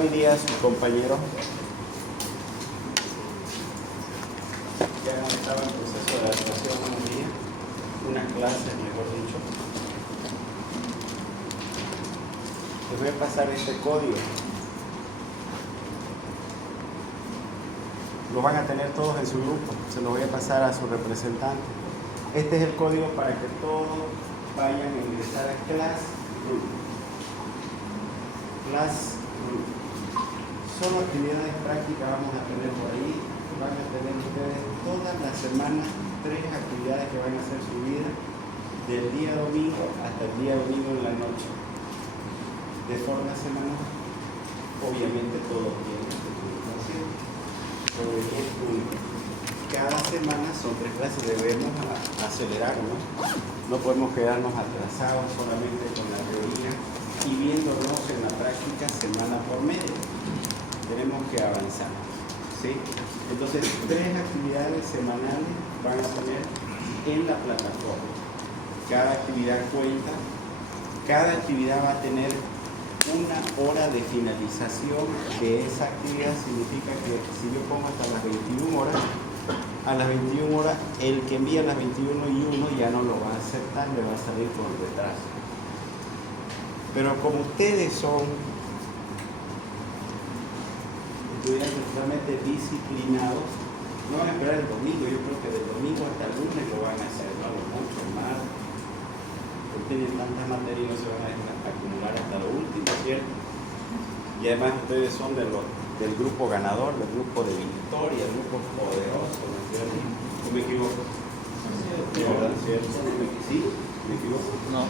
hoy día su compañero? Ya estaba en proceso de adaptación un día, unas clases, mejor dicho. Les voy a pasar este código. Lo van a tener todos en su grupo, se lo voy a pasar a su representante. Este es el código para que todos vayan a ingresar a Classroom. Classroom. Son actividades prácticas, vamos a tener por ahí. Van a tener ustedes todas las semanas 3 actividades que van a hacer subidas del día domingo hasta el día domingo en la noche. De forma semanal. Obviamente todos tienen documentación. Cada semana son 3 clases, debemos acelerar, ¿no? No podemos quedarnos atrasados solamente con la teoría y viéndonos en la práctica semana por medio. Tenemos que avanzar, ¿sí? Entonces, 3 actividades semanales van a tener en la plataforma. Cada actividad cuenta, cada actividad va a tener una hora de finalización de esa actividad. Significa que si yo pongo hasta las 21 horas, a las 21 horas el que envía a las 21:01 ya no lo va a aceptar, le va a salir con retraso. Pero como ustedes son estudiantes totalmente disciplinados, no van a esperar el domingo. Yo creo que del domingo hasta el lunes lo van a hacer, ¿no? Mucho más. Tienen tantas materias y no se van a acumular hasta lo último, ¿cierto? Y además ustedes son del grupo ganador, del grupo de victoria, del grupo poderoso, ¿no es cierto? ¿No me equivoco? ¿De verdad, cierto? ¿Sí? ¿Me equivoco? No.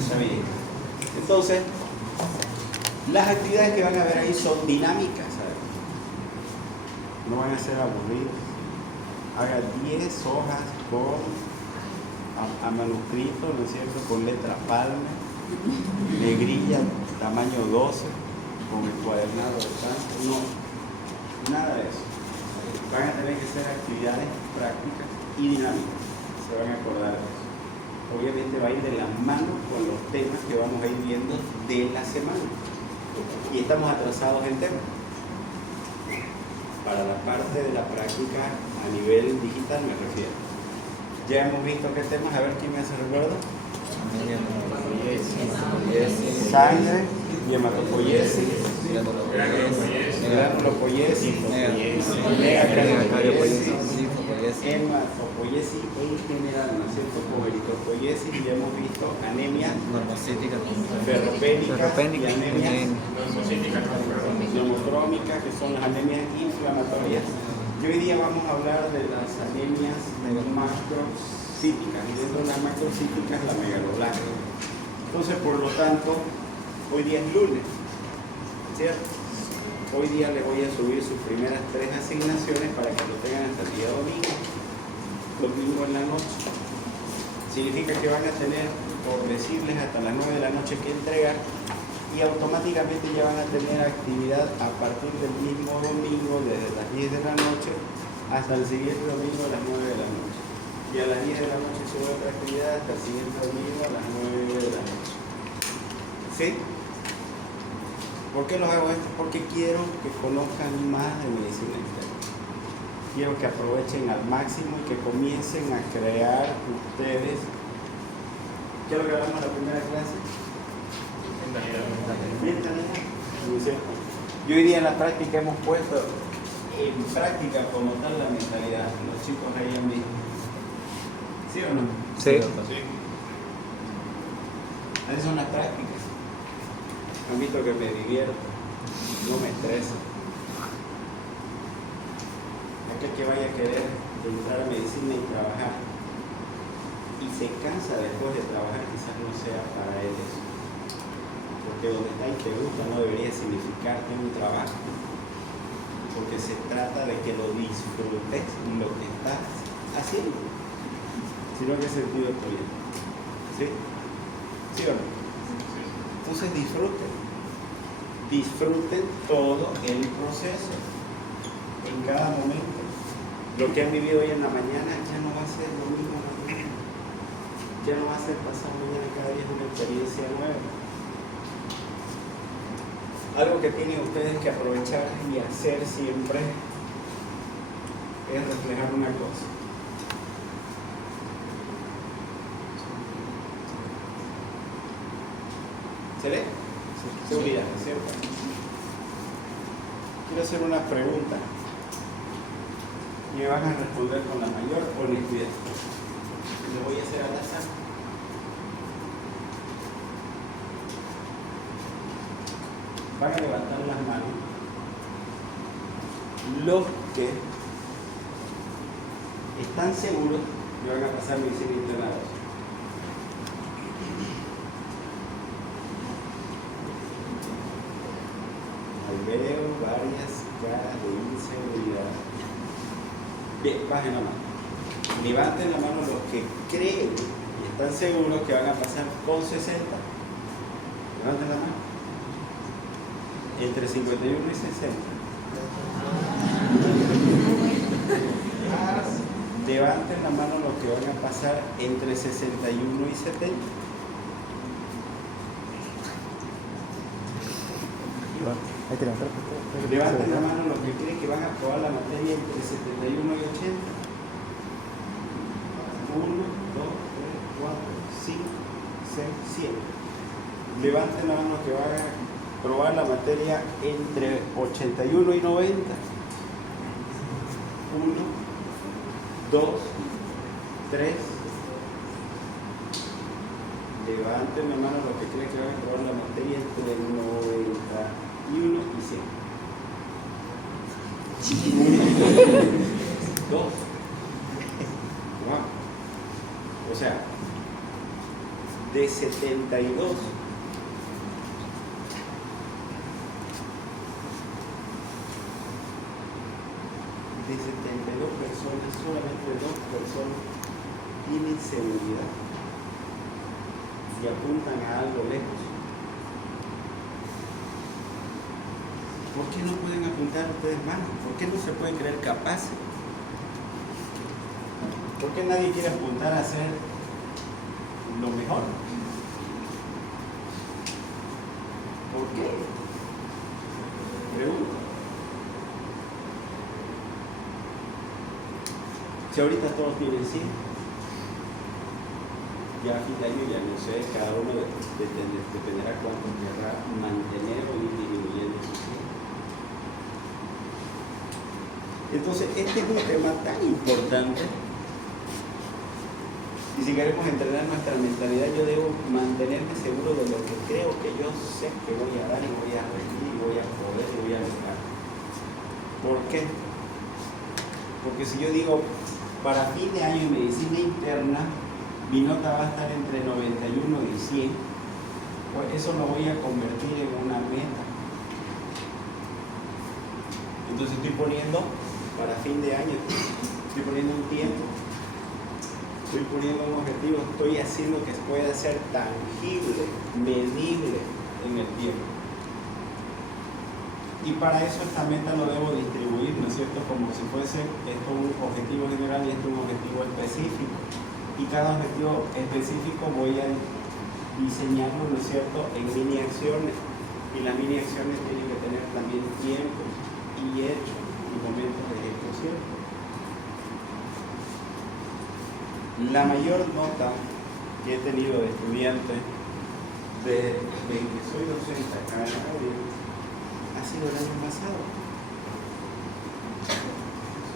Está bien. Entonces, las actividades que van a ver ahí son dinámicas, ¿sabes? No van a ser aburridas. Haga 10 hojas a manuscrito, ¿no es cierto? Con letra palma, negrilla, tamaño 12, con el cuadernado de tanto. No, nada de eso. Van a tener que ser actividades prácticas y dinámicas. Se van a acordar de eso. Obviamente va a ir de la mano con los temas que vamos a ir viendo de la semana. Y estamos atrasados en temas. Para la parte de la práctica a nivel digital me refiero. Ya hemos visto qué temas, a ver quién me hace recuerdo. Sangre, hematopoiesis, granulopoiesis, megacariopoiesis, hematopoiesis en general, ¿no es cierto? Como eritropoiesis, ya hemos visto anemia ferropénica y anemia neumotrómica, que son las anemias inflamatorias. Y hoy día vamos a hablar de las anemias macrocíticas, y dentro de las macrocíticas la megaloblastia. Entonces, por lo tanto, hoy día es lunes, ¿cierto? Hoy día les voy a subir sus primeras 3 asignaciones para que lo tengan hasta el día domingo en la noche. Significa que van a tener, por decirles, hasta las 9 de la noche que entregar, y automáticamente ya van a tener actividad a partir del mismo domingo, desde las 10 de la noche hasta el siguiente domingo a las 9 de la noche. Y a las 10 de la noche sube otra actividad hasta el siguiente domingo a las 9 de la noche. ¿Sí? ¿Por qué los hago esto? Porque quiero que conozcan más de medicina interna. Quiero que aprovechen al máximo y que comiencen a crear ustedes. ¿Qué es lo que hablamos en la primera clase? Y hoy día en la práctica hemos puesto en práctica como tal la mentalidad. Los chicos ahí han visto. ¿Sí o no? Sí. Esas son las prácticas. Han visto que me divierto, no me estreso. Aquel que vaya a querer entrar a medicina y trabajar y se cansa después de trabajar, quizás no sea para él eso. Porque donde está y te gusta no debería significar que es un trabajo, porque se trata de que lo disfrutes lo que estás haciendo, sino que sentido tuyo. ¿Sí? ¿Sí o no? Entonces disfruten todo el proceso en cada momento. Lo que han vivido hoy en la mañana ya no va a ser lo mismo mañana, ya no va a ser pasado mañana, cada día es una experiencia nueva. Algo que tienen ustedes que aprovechar y hacer siempre es reflejar una cosa. ¿Se lee? Seguridad, ¿cierto? Quiero hacer una pregunta y me van a responder con la mayor honestidad. Lo voy a hacer al azar. Van a levantar las manos los que están seguros que van a pasar medicina internada. Veo varias caras de inseguridad. Bien, bajen la mano. Levanten la mano los que creen y están seguros que van a pasar con 60. Levanten la mano. Entre 51 y 60. Levanten la mano los que van a pasar entre 61 y 70. Levanten la mano los que creen que van a aprobar la materia entre 71 y 80. 1, 2, 3, 4, 5, 6, 7. Levanten la mano los que van a aprobar la materia entre 81 y 90. 1, 2, 3. Levanten la mano los que creen que van a aprobar la materia entre 91 y 100. 1, 2. Wow. O sea, de 72. De 72 personas, solamente 2 personas tienen seguridad y apuntan a algo lejos. ¿Por qué no pueden apuntar ustedes más? ¿Por qué no se pueden creer capaces? ¿Por qué nadie quiere apuntar a hacer lo mejor? ¿Por qué? Pregunto. Si ahorita todos tienen 100, ya a fin de año ya no sé, cada uno dependerá cuánto querrá mantener o ir disminuyendo su 100. Entonces, este es un tema tan importante y si queremos entrenar nuestra mentalidad, yo debo mantenerme seguro de lo que creo que yo sé que voy a dar y voy a rendir y voy a poder y voy a lograr. ¿Por qué? Porque si yo digo, para fin de año en medicina interna, mi nota va a estar entre 91 y 100, pues eso lo voy a convertir en una meta. Entonces estoy poniendo para fin de año, estoy poniendo un tiempo, estoy poniendo un objetivo, estoy haciendo que pueda ser tangible, medible en el tiempo. Y para eso esta meta lo debo distribuir, ¿no es cierto? Como si fuese esto un objetivo general y esto un objetivo específico. Y cada objetivo específico voy a diseñarlo, ¿no es cierto?, en mini acciones. Y las mini acciones tienen que tener también tiempo y hecho y momentos de ejecución. La mayor nota que he tenido de estudiante de que soy docente acá en la radio ha sido el año pasado.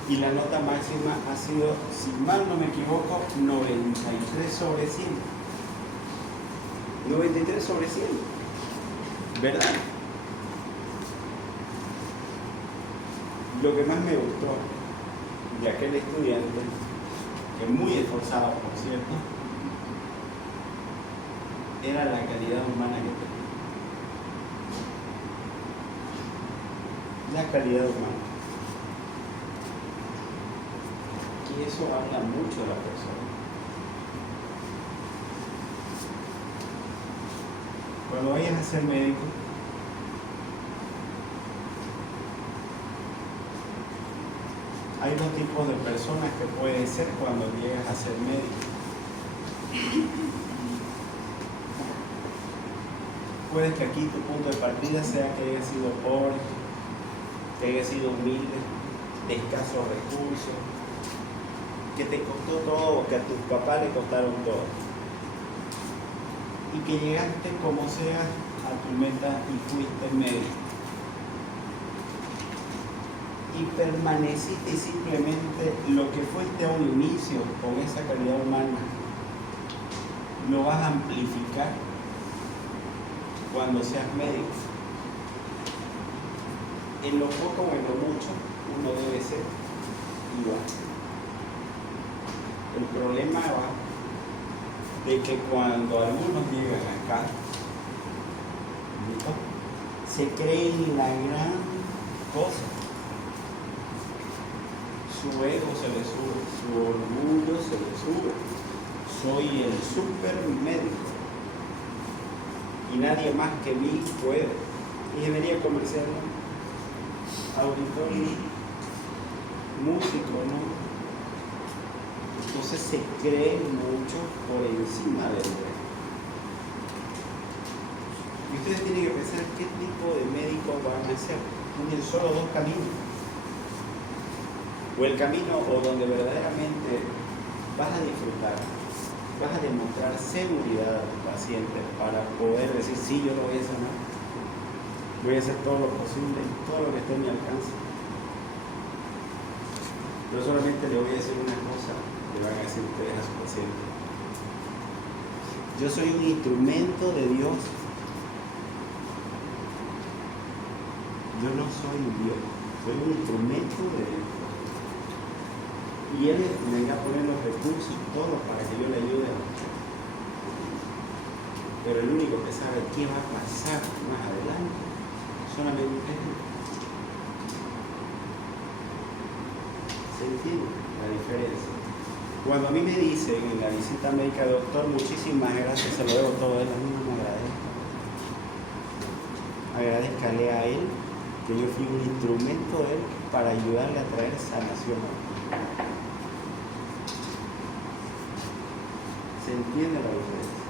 Y la nota máxima ha sido, si mal no me equivoco, 93 sobre 100. 93 sobre 100. ¿Verdad? Lo que más me gustó de aquel estudiante, que muy esforzado, por cierto, era la calidad humana que tenía. La calidad humana. Y eso habla mucho de la persona. Cuando vayas a ser médico, hay dos tipos de personas que pueden ser cuando llegas a ser médico. Puede que aquí tu punto de partida sea que hayas sido pobre, que hayas sido humilde, de escasos recursos, que te costó todo, que a tus papás le costaron todo. Y que llegaste como sea a tu meta y fuiste médico. Y permaneciste y simplemente lo que fuiste a un inicio con esa calidad humana, lo vas a amplificar cuando seas médico. En lo poco o en lo mucho, uno debe ser igual. El problema va de que cuando algunos llegan acá, ¿listo?, se creen la gran cosa. Su ego se le sube, su orgullo se le sube. Soy el super médico y nadie más que mí puede. Ingeniería comercial, ¿no? Auditorio, músico, ¿no? Entonces se cree mucho por encima del resto. Y ustedes tienen que pensar qué tipo de médico van a ser. Tienen solo dos caminos. O el camino o donde verdaderamente vas a disfrutar, vas a demostrar seguridad a tu paciente para poder decir, sí, yo lo voy a sanar. Voy a hacer todo lo posible, todo lo que esté en mi alcance. Pero solamente le voy a decir una cosa, le van a decir ustedes a su paciente. Yo soy un instrumento de Dios. Yo no soy Dios, soy un instrumento de Dios. Y Él me va a poner los recursos y todo para que yo le ayude a usted. Pero el único que sabe qué va a pasar más adelante solamente es Él. ¿Se entiende la diferencia? Cuando a mí me dicen en la visita médica, doctor, muchísimas gracias, se lo debo todo a Él, a mí no me agradezco. Agradezcale a Él que yo fui un instrumento de Él para ayudarle a traer sanación a Él. ¿Se entiende la diferencia?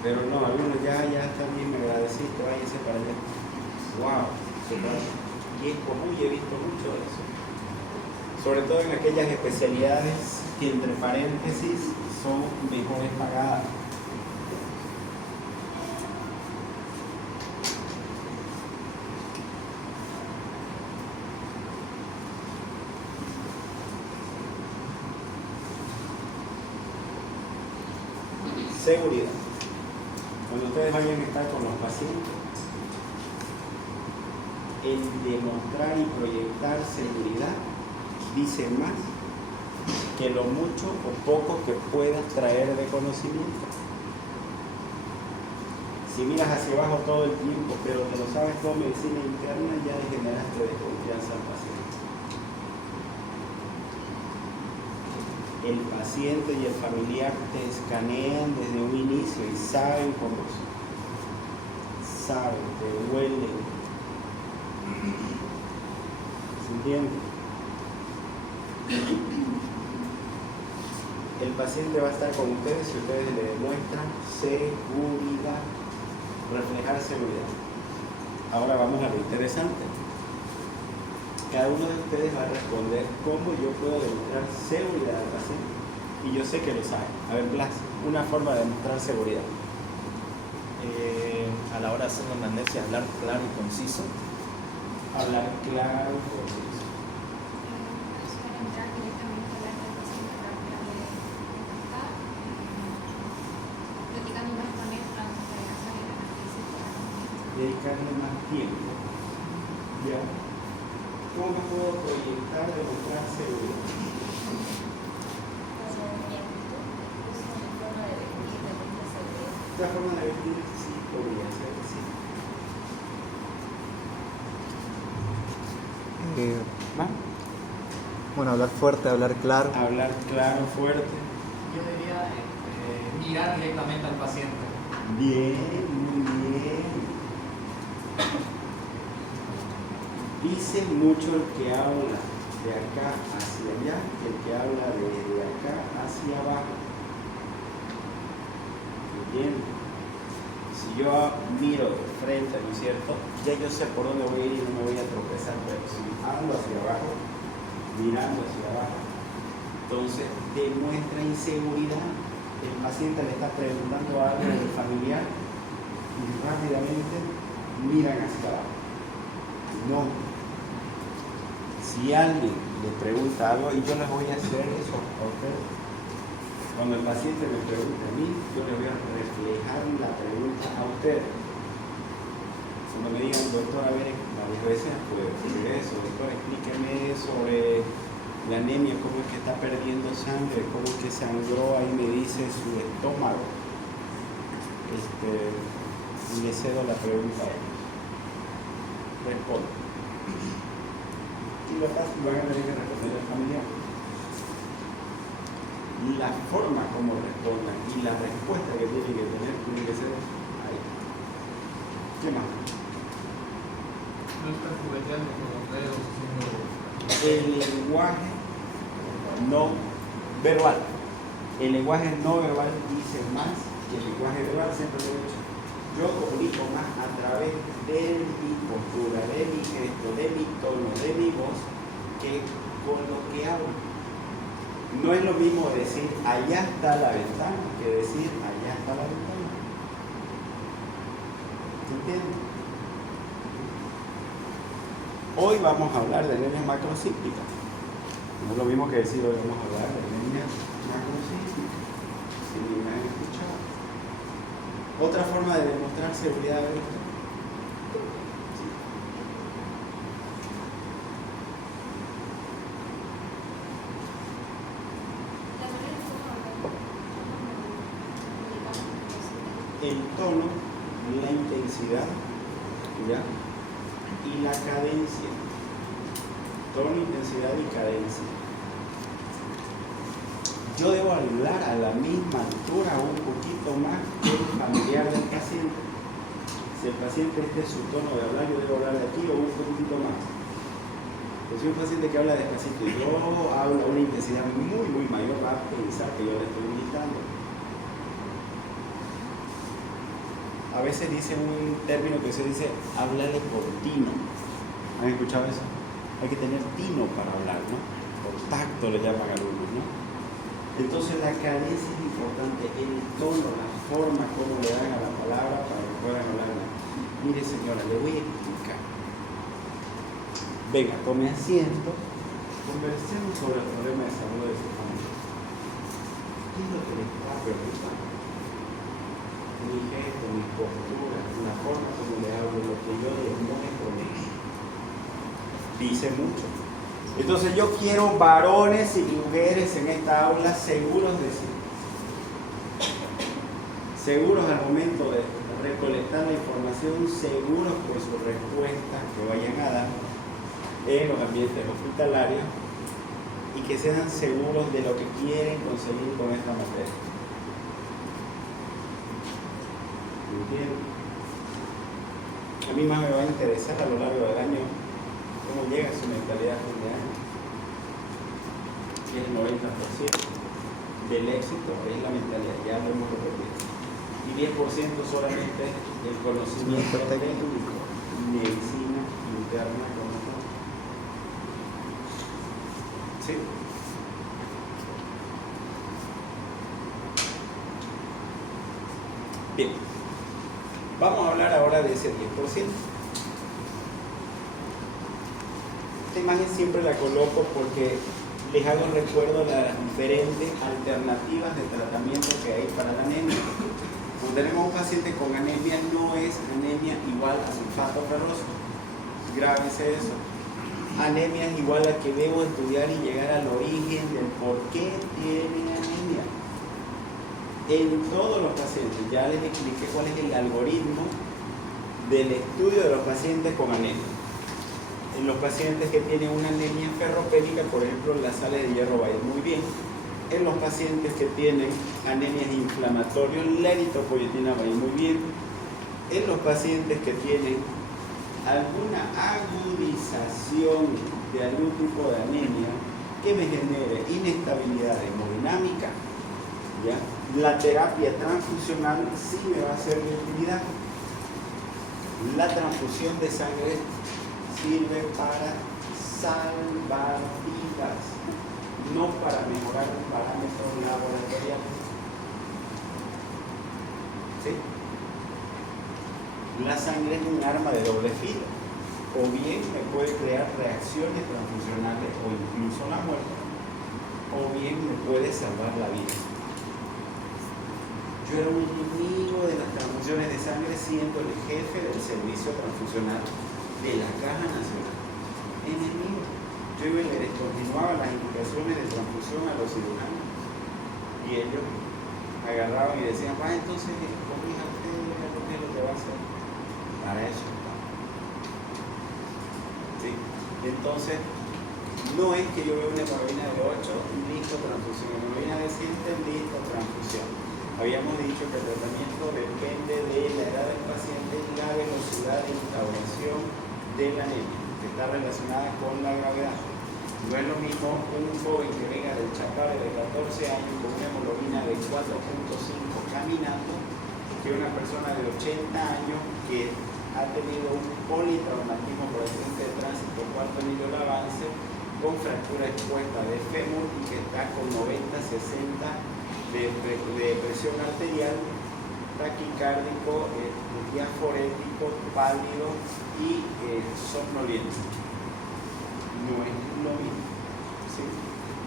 Pero no, algunos ya están bien, me agradeciste, váyase para allá. ¡Wow! Y es común y he visto mucho de eso. Sobre todo en aquellas especialidades que entre paréntesis son mejores pagadas. Seguridad. Cuando ustedes vayan a estar con los pacientes, el demostrar y proyectar seguridad dice más que lo mucho o poco que puedas traer de conocimiento. Si miras hacia abajo todo el tiempo, pero te lo sabes con medicina interna, ya le generaste desconfianza al paciente. El paciente y el familiar te escanean desde un inicio y saben cómo son. Saben, te huelen. ¿Se entiende? El paciente va a estar con ustedes si ustedes le demuestran seguridad, reflejar seguridad. Ahora vamos a lo interesante. Cada uno de ustedes va a responder cómo yo puedo demostrar seguridad al paciente. Y yo sé que lo sabe. A ver, Blas, una forma de demostrar seguridad. A la hora de hacer una amnesia, hablar claro y conciso. Hablar claro y conciso. Dedicarle más tiempo. ¿Ya? ¿Cómo me puedo proyectar, demostrar seguridad? La forma de vestir sí podría ser, sí. ¿Va? Bueno, hablar fuerte, hablar claro. Hablar claro, fuerte. Yo diría mirar directamente al paciente. Bien, muy bien. Dice mucho el que habla de acá hacia allá que el que habla de acá hacia abajo. Bien. Si Si yo miro de frente, ¿no es cierto? Ya yo sé por dónde voy a ir y no me voy a tropezar, pero si ando hacia abajo, mirando hacia abajo, entonces demuestra inseguridad. El paciente le está preguntando algo del familiar y rápidamente miran hacia abajo. No. Si alguien le pregunta algo, y yo les voy a hacer eso a ustedes, cuando el paciente me pregunte a mí, yo le voy a reflejar la pregunta a ustedes. Cuando me digan, doctor, a ver, varias veces puede decir eso, doctor, explíqueme sobre la anemia, cómo es que está perdiendo sangre, cómo es que sangró, ahí me dice su estómago. Y le cedo la pregunta a ellos. Responde. Y van a tener que responder al familiar. La forma como respondan y la respuesta que tienen que tener tiene que ser ahí. ¿Qué más? No está jugueteando con los dedos, haciendo... El lenguaje no verbal. El lenguaje no verbal dice más que el lenguaje verbal, siempre lo he dicho. Yo comunico más a través de mi postura, de mi gesto, de mi tono, de mi voz, que con lo que hablo. No es lo mismo decir allá está la ventana que decir allá está la ventana. ¿Entiendes? Hoy vamos a hablar de anemias macrocíclicas. No es lo mismo que decir hoy vamos a hablar de anemias macrocíclicas. Si ni me han escuchado. Otra forma de demostrar seguridad de esto. El tono, la intensidad, ¿ya? Y la cadencia. Tono, intensidad y cadencia. Yo debo hablar a la misma altura o un poquito más que el familiar del paciente. Si el paciente este es su tono de hablar, yo debo hablar de aquí o un poquito más. Pues si un paciente que habla despacito y yo hablo a una intensidad muy, muy mayor, va a pensar que yo le estoy gritando. A veces dice un término que se dice hablarle por tino. ¿Han escuchado eso? Hay que tener tino para hablar, ¿no? Por tacto le llaman a algunos, ¿no? Entonces la cadencia es importante, el tono, la forma como le dan a la palabra para que puedan hablarla. Mire señora, le voy a explicar. Venga, tome asiento, conversemos sobre el problema de salud de su familia. ¿Qué es lo que le está preocupando? Mi gesto, mis posturas, la forma como le hablo, lo que yo demuestro, dice mucho. Entonces yo quiero varones y mujeres en esta aula seguros de sí. Seguros al momento de recolectar la información, seguros por sus respuestas que vayan a dar en los ambientes hospitalarios y que sean seguros de lo que quieren conseguir con esta materia. ¿Entienden? A mí más me va a interesar a lo largo del año cómo llega su mentalidad a fin de año. Y el 90% del éxito es la mentalidad, ya lo hemos repetido. Y 10% solamente el conocimiento técnico, medicina interna como tal. ¿Sí? Bien. Vamos a hablar ahora de ese 10%. Esta imagen siempre la coloco porque les hago recuerdo las diferentes alternativas de tratamiento que hay para la anemia. Cuando tenemos un paciente con anemia, no es anemia igual a sulfato ferroso. Grábense eso. Anemia es igual a que debo estudiar y llegar al origen del por qué tienen anemia. En todos los pacientes, ya les expliqué cuál es el algoritmo del estudio de los pacientes con anemia. En los pacientes que tienen una anemia ferropénica, por ejemplo, las sales de hierro va a ir muy bien. En los pacientes que tienen anemias inflamatorias, la eritropoyetina va a ir muy bien. En los pacientes que tienen alguna agudización de algún tipo de anemia que me genere inestabilidad hemodinámica, ¿ya? La terapia transfusional sí me va a ser de utilidad. La transfusión de sangre sirve para salvar vidas, no para mejorar un parámetro laboratorial. ¿Sí? La sangre es un arma de doble filo. O bien me puede crear reacciones transfusionales o incluso la muerte, o bien me puede salvar la vida. Yo era un enemigo de las transfusiones de sangre siendo el jefe del servicio transfusional de la Caja Nacional. Enemigo. Yo iba y les continuaba las indicaciones de transfusión a los cirujanos y ellos agarraban y decían, entonces corrija usted lo que es lo que va a hacer. Para eso. ¿Sí? Entonces, no es que yo vea una hemoglobina de 8, listo, transfusión, hemoglobina de 7, listo, transfusión. Habíamos dicho que el tratamiento depende de la edad del paciente y la velocidad de instauración de la anemia, que está relacionada con la gravedad. No es lo mismo un joven que venga del Chapare de 14 años con una hemoglobina de 4.5 caminando que una persona de 80 años que ha tenido un politraumatismo por accidente de tránsito, cuarto anillo de avance, con fractura expuesta de fémur y que está con 90-60 de presión arterial, taquicárdico, diaforético, pálido y somnoliento. No es lo mismo. ¿Sí?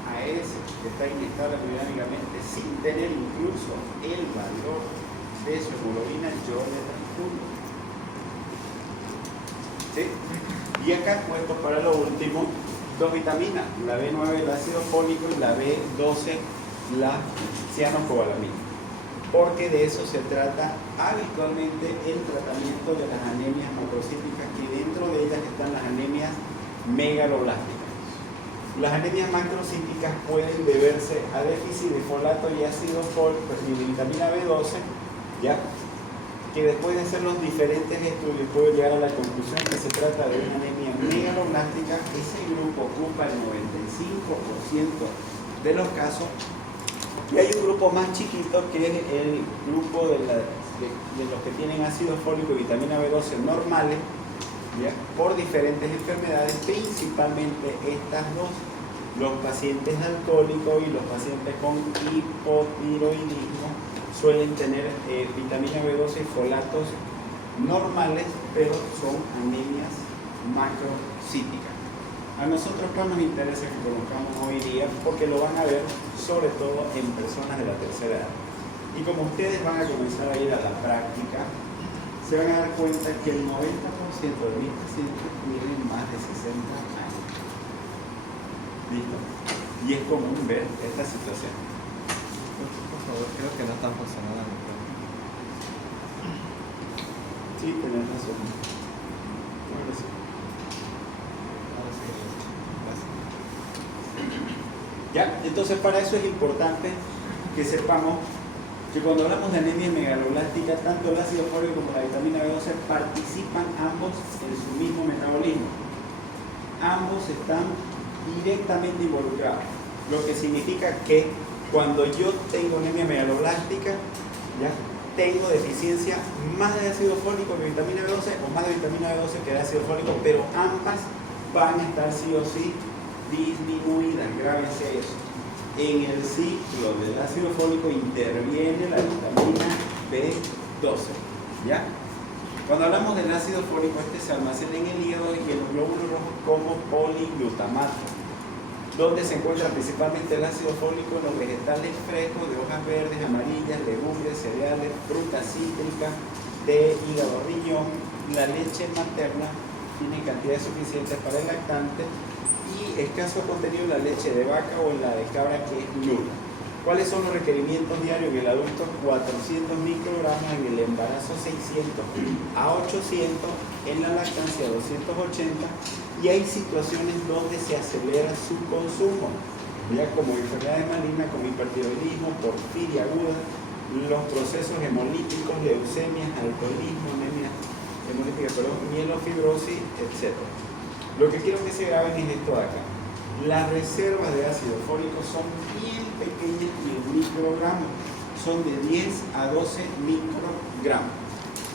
A ese que está inyectado hemodinámicamente sin tener incluso el valor de su hemoglobina, yo le transfundo. ¿Sí? Y acá puesto para lo último dos vitaminas, la B9 el ácido fólico y la B12 la cianocobalamina, porque de eso se trata habitualmente el tratamiento de las anemias macrocíticas, que dentro de ellas están las anemias megaloblásticas. Las anemias macrocíticas pueden deberse a déficit de folato y ácido fólico y de vitamina B12, ¿ya? Que después de hacer los diferentes estudios puedo llegar a la conclusión que se trata de una anemia megaloblástica. Ese grupo ocupa el 95% de los casos, y hay un grupo más chiquito que es el grupo de los que tienen ácido fólico y vitamina B12 normales, ¿ya? Por diferentes enfermedades, principalmente estas dos, los pacientes alcohólicos y los pacientes con hipotiroidismo suelen tener vitamina B12 y folatos normales, pero son anemias macrocíticas. A nosotros pues nos interesa que conozcamos hoy día porque lo van a ver sobre todo en personas de la tercera edad. Y como ustedes van a comenzar a ir a la práctica, se van a dar cuenta que el 90% de mis pacientes tienen más de 60 años. ¿Listo? Y es común ver esta situación. Por favor, creo que no están funcionando. Sí, tenés razón. Bueno, sí. ¿Ya? Entonces para eso es importante que sepamos que cuando hablamos de anemia megaloblástica, tanto el ácido fólico como la vitamina B12 participan ambos en su mismo metabolismo. Ambos están directamente involucrados, lo que significa que cuando yo tengo anemia megaloblástica, ¿ya? Tengo deficiencia más de ácido fólico que vitamina B12 o más de vitamina B12 que de ácido fólico, pero ambas van a estar sí o sí disminuidas. Grábense eso. En el ciclo del ácido fólico interviene la vitamina B12, ¿ya? Cuando hablamos del ácido fólico, este se almacena en el hígado y en los glóbulos rojos como poliglutamato, donde se encuentra principalmente el ácido fólico en los vegetales frescos de hojas verdes, amarillas, legumbres, cereales, frutas cítricas, de hígado, riñón. La leche materna tiene cantidades suficientes para el lactante y escaso contenido en la leche de vaca o en la de cabra, que es nula. ¿Cuáles son los requerimientos diarios en el adulto? 400 microgramos, en el embarazo 600 a 800, en la lactancia 280, y hay situaciones donde se acelera su consumo, ya como enfermedades malignas como hipertiroidismo, porfiria aguda, los procesos hemolíticos, leucemias, alcoholismo, anemia hemolítica, mielofibrosis, etc. Lo que quiero que se graben es esto de acá. Las reservas de ácido fólico son bien pequeñas en microgramos, son de 10 a 12 microgramos.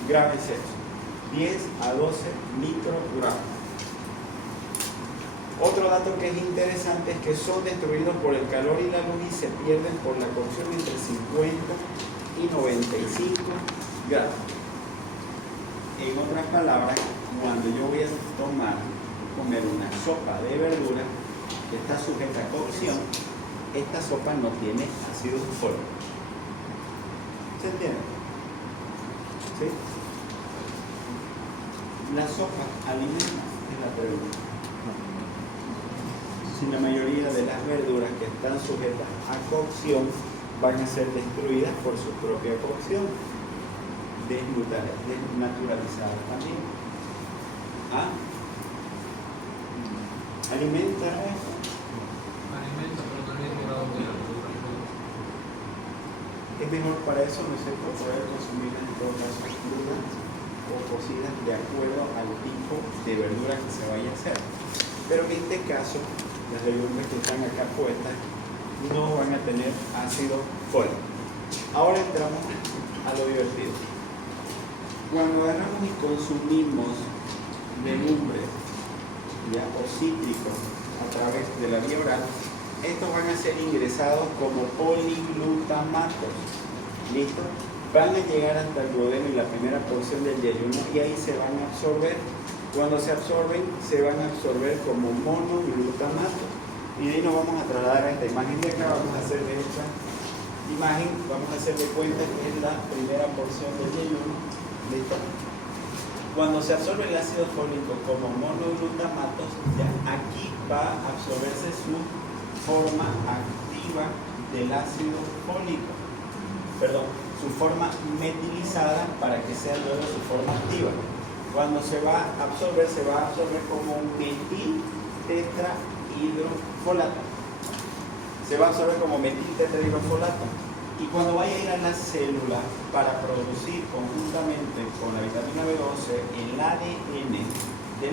Grábense eso. 10 a 12 microgramos. Otro dato que es interesante es que son destruidos por el calor y la luz y se pierden por la cocción entre 50 y 95 grados. En otras palabras, cuando yo voy a comer una sopa de verdura que está sujeta a cocción, esta sopa no tiene ácido fólico. ¿Se entiende? ¿Sí? ¿La sopa alimenta? Es la pregunta. Si la mayoría de las verduras que están sujetas a cocción van a ser destruidas por su propia cocción, desnaturalizadas también. ¿Ah? ¿Alimenta eso? Alimento, pero no es el grado de la verdura. Es mejor para eso, ¿no es cierto?, poder consumirlas en todo caso crudas o cocidas de acuerdo al tipo de verdura que se vaya a hacer. Pero en este caso, las legumbres que están acá puestas no van a tener ácido fólico. Ahora entramos a lo divertido. Cuando agarramos y consumimos legumbres o cítricos a través de la vía oral, estos van a ser ingresados como poliglutamatos. ¿Listo? Van a llegar hasta el duodeno y la primera porción del yeyuno y ahí se van a absorber. Cuando se absorben, se van a absorber como monoglutamato. Y de ahí nos vamos a trasladar a esta imagen de acá. Vamos a hacer de esta imagen, vamos a hacer de cuenta que es la primera porción del yeyuno. ¿Listo? Cuando se absorbe el ácido fólico como monoglutamatos, ya aquí va a absorberse su forma activa del ácido fólico. Perdón, su forma metilizada para que sea luego su forma activa. Cuando se va a absorber como metil tetrahidrofolato. Se va a absorber como metil tetrahidrofolato. Y cuando vaya a ir a la célula para producir conjuntamente con la vitamina B12 el ADN de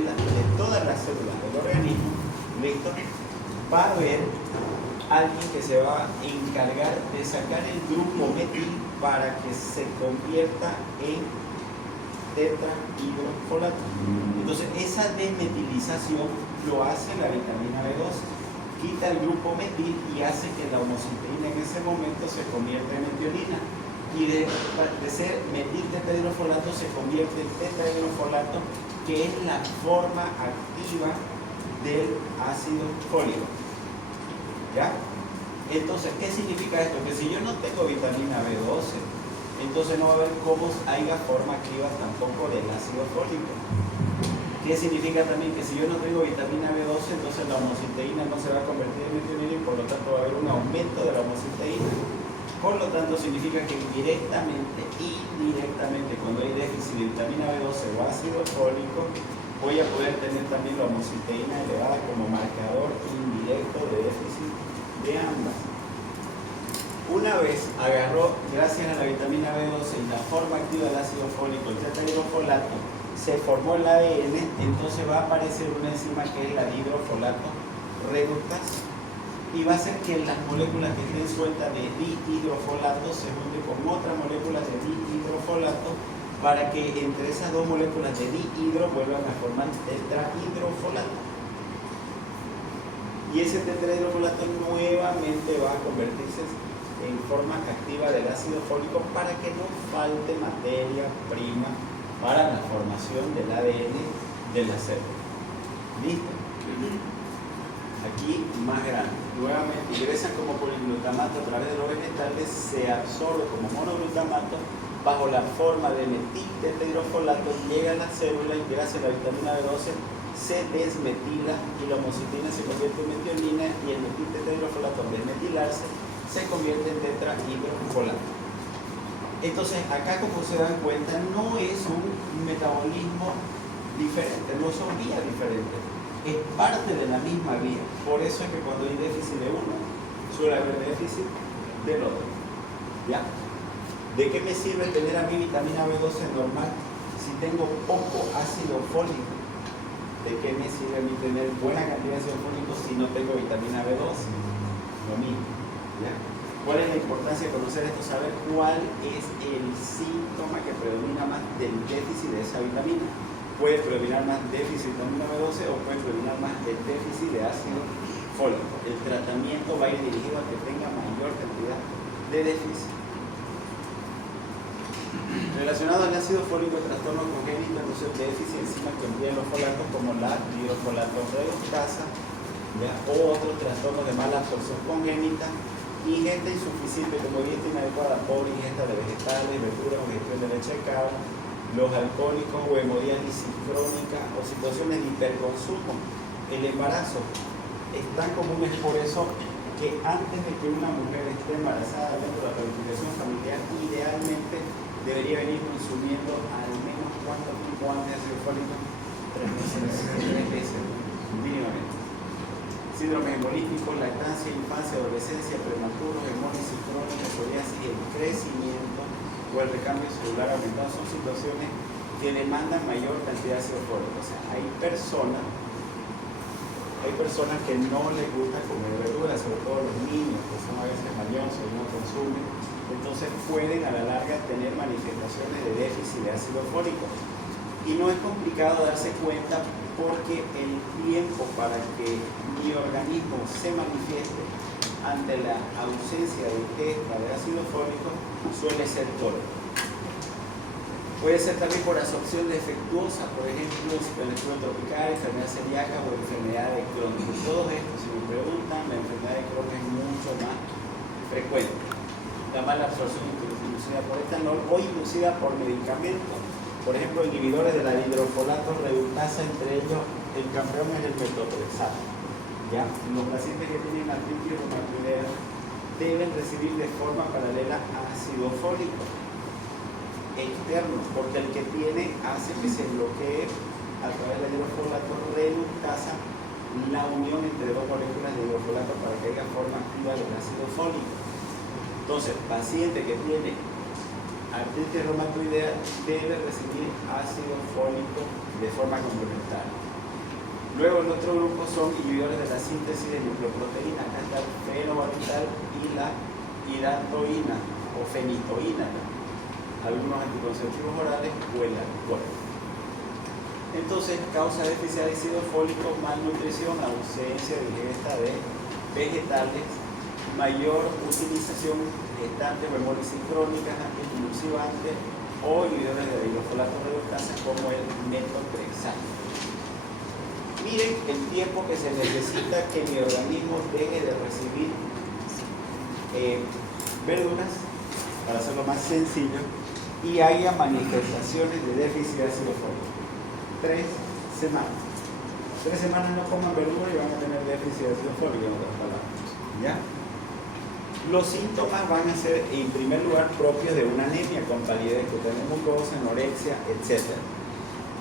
todas las células del organismo, ¿listo? Va a haber alguien que se va a encargar de sacar el grupo metil para que se convierta en tetrahidrofolato. Entonces esa desmetilización lo hace la vitamina B12. Quita el grupo metil y hace que la homocisteína en ese momento se convierta en metionina. Y de ser metil tetrahidrofolato se convierte en tetrahidrofolato, que es la forma activa del ácido fólico. ¿Ya? Entonces, ¿qué significa esto? Que si yo no tengo vitamina B12, entonces no va a haber cómo haya forma activa tampoco del ácido fólico. ¿Qué significa también? Que si yo no tengo vitamina B12, entonces la homocisteína no se va a convertir en metionina y por lo tanto va a haber un aumento de la homocisteína. Por lo tanto, significa que indirectamente, cuando hay déficit de vitamina B12 o ácido fólico, voy a poder tener también la homocisteína elevada como marcador indirecto de déficit de ambas. Una vez agarró, gracias a la vitamina B12 y la forma activa del ácido fólico, el tetrahidrofolato, se formó el ADN, entonces va a aparecer una enzima que es la hidrofolato reductasa y va a hacer que las moléculas que estén sueltas de dihidrofolato se junten con otras moléculas de dihidrofolato para que entre esas dos moléculas de dihidro vuelvan a formar tetrahidrofolato. Y ese tetrahidrofolato nuevamente va a convertirse en forma activa del ácido fólico para que no falte materia prima para la formación del ADN de la célula. ¿Listo? Aquí más grande. Nuevamente ingresa como poliglutamato a través de los vegetales, se absorbe como monoglutamato bajo la forma de metil tetrahidrofolato, llega a la célula y gracias a la vitamina B12 se desmetila y la homocisteína se convierte en metionina y el metil tetrahidrofolato al desmetilarse se convierte en tetrahidrofolato. Entonces, acá como se dan cuenta, no es un metabolismo diferente, no son vías diferentes, es parte de la misma vía. Por eso es que cuando hay déficit de uno, suele haber déficit del otro. ¿Ya? ¿De qué me sirve tener a mi vitamina B12 normal si tengo poco ácido fólico? ¿De qué me sirve a mí tener buena cantidad de ácido fólico si no tengo vitamina B12? Lo mismo. ¿Ya? ¿Cuál es la importancia de conocer esto? Saber cuál es el síntoma que predomina más del déficit de esa vitamina. Puede predominar más déficit de vitamina B12 o puede predominar más el déficit de ácido fólico. El tratamiento va a ir dirigido a que tenga mayor cantidad de déficit. Relacionado al ácido fólico, trastorno congénito, entonces déficit enzima que envían los folatos como la dihidrofolato reductasa o otros trastornos de mala absorción congénita, ingesta insuficiente como dieta inadecuada por ingesta de vegetales, verduras o ingestión de leche de cabra, los alcohólicos o hemodiálisis crónica o situaciones de hiperconsumo. El embarazo es tan común, es por eso que antes de que una mujer esté embarazada dentro de la planificación familiar, idealmente debería venir consumiendo al menos cuánto tiempo antes de ácido fólico, 3 meses, mínimamente. Síndromes hemolíticos, lactancia, infancia, adolescencia, prematuros, hemólisis crónica, psoriasis, el crecimiento o el recambio celular aumentado son situaciones que demandan mayor cantidad de ácido fólico. O sea, hay personas que no les gusta comer verduras, sobre todo los niños, que son a veces mañosos y no consumen. Entonces pueden a la larga tener manifestaciones de déficit de ácido fólico. Y no es complicado darse cuenta porque el tiempo para que mi organismo se manifieste ante la ausencia de ingesta de ácido fólico suele ser corto. Puede ser también por absorción defectuosa, por ejemplo, fenómeno tropical, enfermedad celíaca o enfermedad de Crohn. Todo esto, si me preguntan, la enfermedad de Crohn es mucho más frecuente. La mala absorción inducida por etanol o inducida por medicamentos. Por ejemplo, inhibidores de la dihidrofolato reductasa, entre ellos el campeón es el metotrexato. ¿Ya? Los pacientes que tienen artritis reumatoidea deben recibir de forma paralela ácido fólico externo, porque el que tiene hace que se bloquee a través de la dihidrofolato reductasa la unión entre dos moléculas de dihidrofolato para que haya forma activa del ácido fólico. Entonces, paciente que tiene artritis reumatoidea debe recibir ácido fólico de forma complementaria. Luego el otro grupo son inhibidores de la síntesis de nucleoproteína. Acá está el fenobarbital y la iratoína o fenitoína, algunos anticonceptivos orales o el alcohol. Entonces, causa déficit de ácido fólico, malnutrición, ausencia de ingesta de vegetales, mayor utilización de gestantes o hemólisis crónicas, anticonvulsivantes o inhibidores de dihidrofolato reductasa como el metotrexato. Miren el tiempo que se necesita que mi organismo deje de recibir verduras, para hacerlo más sencillo, y haya manifestaciones de déficit de ácido fólico. 3 semanas. 3 semanas no coman verdura y van a tener déficit de ácido fólico, en otras palabras. ¿Ya? Los síntomas van a ser, en primer lugar, propios de una anemia con palidez, cutánea mucosa, anorexia, etc.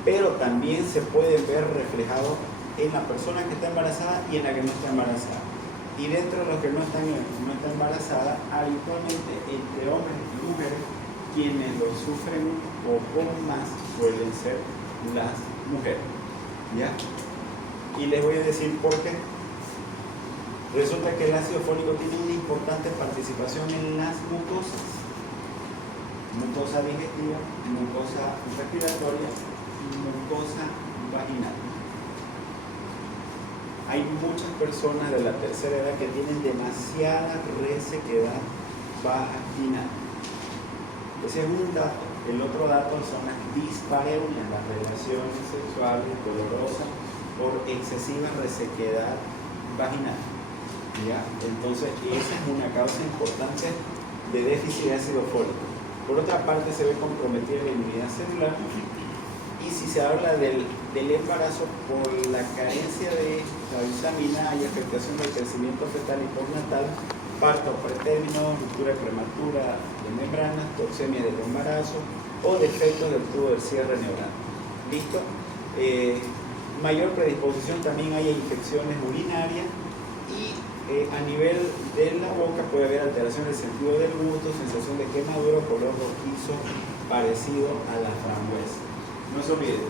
Pero también se puede ver reflejado en la persona que está embarazada y en la que no está embarazada. Y dentro de los que no están embarazadas, habitualmente entre hombres y mujeres, quienes lo sufren un poco más suelen ser las mujeres. ¿Ya? Y les voy a decir por qué. Resulta que el ácido fólico tiene una importante participación en las mucosas. Mucosa digestiva, mucosa respiratoria y mucosa vaginal. Hay muchas personas de la tercera edad que tienen demasiada resequedad vaginal. Ese es un dato. El otro dato son las dispareunias, las relaciones sexuales dolorosas por excesiva resequedad vaginal. ¿Ya? Entonces, esa es una causa importante de déficit de ácido fólico. Por otra parte, se ve comprometida la inmunidad celular. Y si se habla del embarazo, por la carencia de la vitamina hay afectación del crecimiento fetal y postnatal, parto pretérmino, ruptura prematura de membranas, toxemia del embarazo o defectos del tubo del cierre neural. ¿Listo? Mayor predisposición también hay a infecciones urinarias y a nivel de la boca puede haber alteración del sentido del gusto, sensación de quemadura, color rojizo parecido a la frambuesa. No se olviden,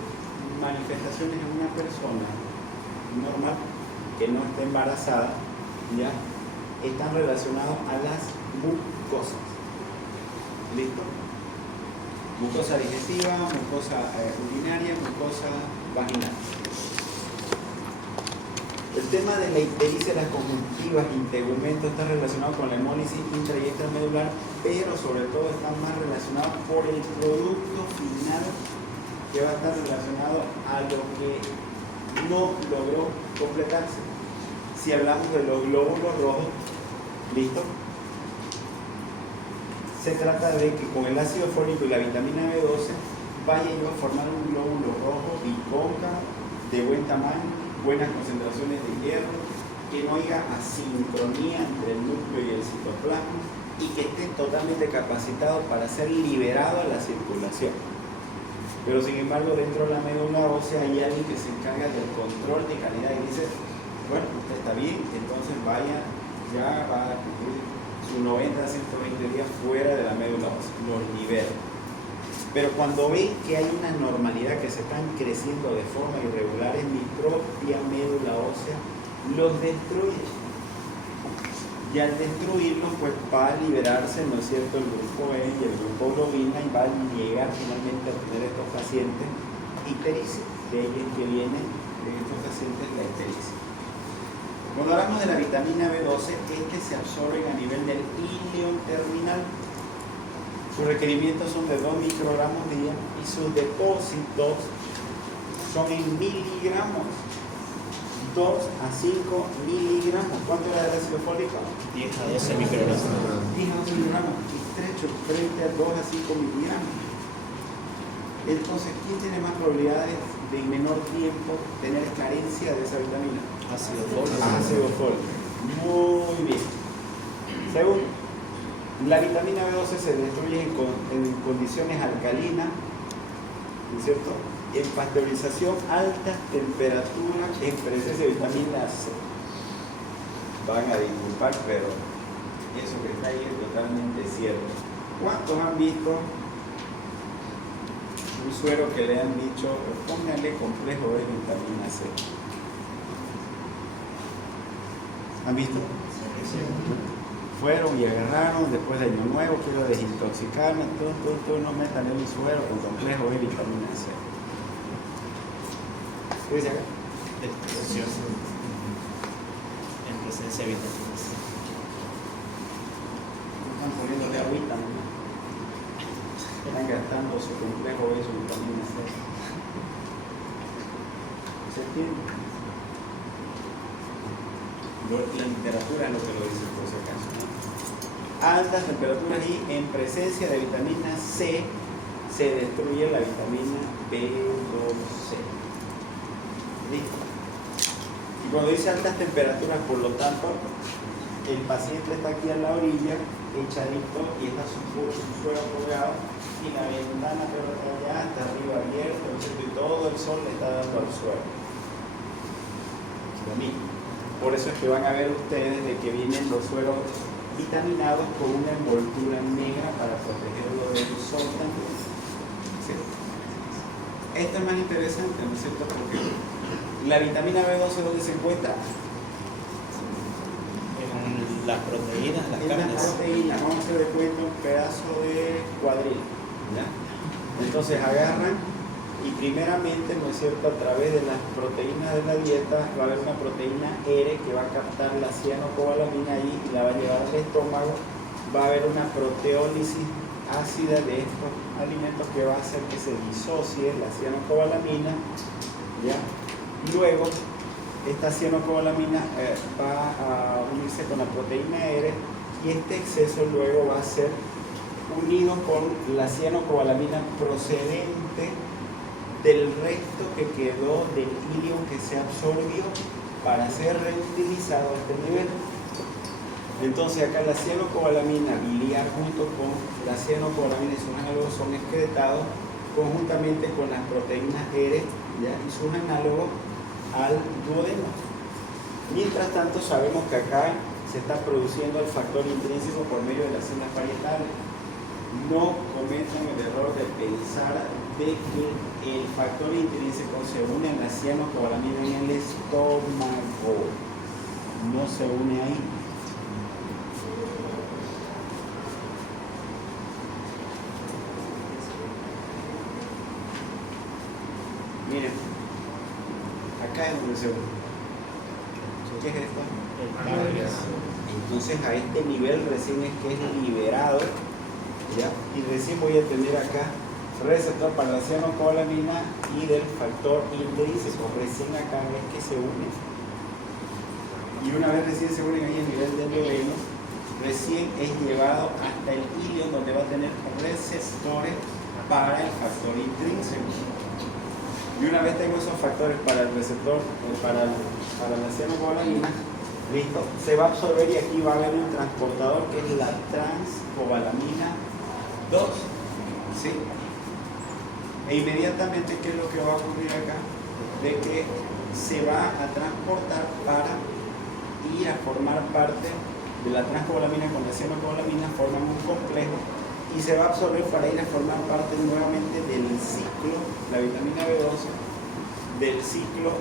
manifestaciones en una persona normal que no esté embarazada, ¿ya? Están relacionados a las mucosas. ¿Listo? Mucosa digestiva, mucosa urinaria, mucosa vaginal. El tema de la ictericia, las conjuntivas, integumento está relacionado con la hemólisis intra y extramedular, pero sobre todo está más relacionado por el producto final que va a estar relacionado a lo que no logró completarse. Si hablamos de los glóbulos rojos, ¿listo? Se trata de que con el ácido fólico y la vitamina B12 vaya yo a formar un glóbulo rojo bicóncavo de buen tamaño, buenas concentraciones de hierro, que no haya asincronía entre el núcleo y el citoplasma y que esté totalmente capacitado para ser liberado a la circulación. Pero sin embargo, dentro de la médula ósea hay alguien que se encarga del control de calidad y dice, bueno, usted está bien, entonces vaya, ya va a cumplir sus 90 a 120 días fuera de la médula ósea, los libera. Pero cuando ven que hay una normalidad, que se están creciendo de forma irregular en mi propia médula ósea, los destruye. Y al destruirlos, pues va a liberarse, ¿no es cierto?, el grupo E y el grupo globina y va a llegar finalmente a tener estos pacientes ictericia. De ellos que viene de estos pacientes la ictericia. Cuando hablamos de la vitamina B12, se absorben a nivel del íleon terminal. Sus requerimientos son de 2 microgramos día y sus depósitos son en miligramos. 2 a 5 miligramos. ¿Cuánto era el ácido fólico? 10 a 12 microgramos. 10 a 12 miligramos. Estrecho frente a 2 a 5 miligramos. Entonces, ¿quién tiene más probabilidades de en menor tiempo tener carencia de esa vitamina? Ácido fólico. Ácido fólico. Muy bien. Segundo, la vitamina B12 se destruye en condiciones alcalinas, ¿no es cierto? En pasteurización, altas temperaturas, en presencia de vitamina C. Van a disculpar, pero eso que está ahí es totalmente cierto. ¿Cuántos han visto un suero que le han dicho, póngale complejo de vitamina C? ¿Han visto? Fueron y agarraron después de Año Nuevo, quiero desintoxicarme, todo no metan en un suero con complejo de vitamina C. ¿Qué dice acá? Destrucción en presencia de vitamina C. Están poniéndole agüita, ¿no? Están gastando su complejo de su vitamina C. ¿Se entiende? La literatura es lo que lo dice por si acaso, ¿no? Altas temperaturas y en presencia de vitamina C se destruye la vitamina B12. ¿Listo? Y cuando dice altas temperaturas, por lo tanto, el paciente está aquí a la orilla, echadito, y está su suelo colgado, y la ventana que está allá está arriba abierta, y todo el sol le está dando al suelo. Lo mismo. Por eso es que van a ver ustedes de que vienen los suelos vitaminados con una envoltura negra para protegerlo del sol también. ¿Sí? Esto es más interesante, ¿no es cierto? Porque la vitamina B12, ¿dónde se encuentra? En las proteínas, las en carnes. las proteínas. Vamos a hacer de cuenta un pedazo de cuadril, ¿ya? Entonces agarran y primeramente, ¿no es cierto?, a través de las proteínas de la dieta va a haber una proteína R que va a captar la cianocobalamina ahí y la va a llevar al estómago. Va a haber una proteólisis ácida de estos alimentos que va a hacer que se disocie la cianocobalamina, ¿ya? Luego, esta cianocobalamina va a unirse con la proteína R y este exceso luego va a ser unido con la cianocobalamina procedente del resto que quedó del íleon que se absorbió para ser reutilizado a este nivel. Entonces acá la cianocobalamina biliar junto con la cianocobalamina y sus análogos son excretados conjuntamente con las proteínas R, ¿ya?, y sus análogos al duodeno. Mientras tanto sabemos que acá se está produciendo el factor intrínseco por medio de las células parietales. No cometan el error de pensar de que el factor intrínseco se une en la cianocobalamina en el estómago. No se une ahí. acá es donde se une. ¿Qué es esto? El páncreas. Entonces a este nivel recién es que es liberado, ¿ya? Y recién voy a tener acá receptor para la cianocobalamina y del factor intrínseco. Recién acá es que se unen. Y una vez recién se unen ahí a nivel del duodeno, recién es llevado hasta el ilion donde va a tener receptores para el factor intrínseco. Y una vez tengo esos factores para el receptor, para la cianocobalamina, listo, se va a absorber y aquí va a haber un transportador que es la transcobalamina 2. ¿Sí? E inmediatamente, ¿qué es lo que va a ocurrir acá? De que se va a transportar para ir a formar parte de la transcobalamina con la cianocobalamina, forman un complejo y se va a absorber para ir a formar parte nuevamente del ciclo, la vitamina B12, del ciclo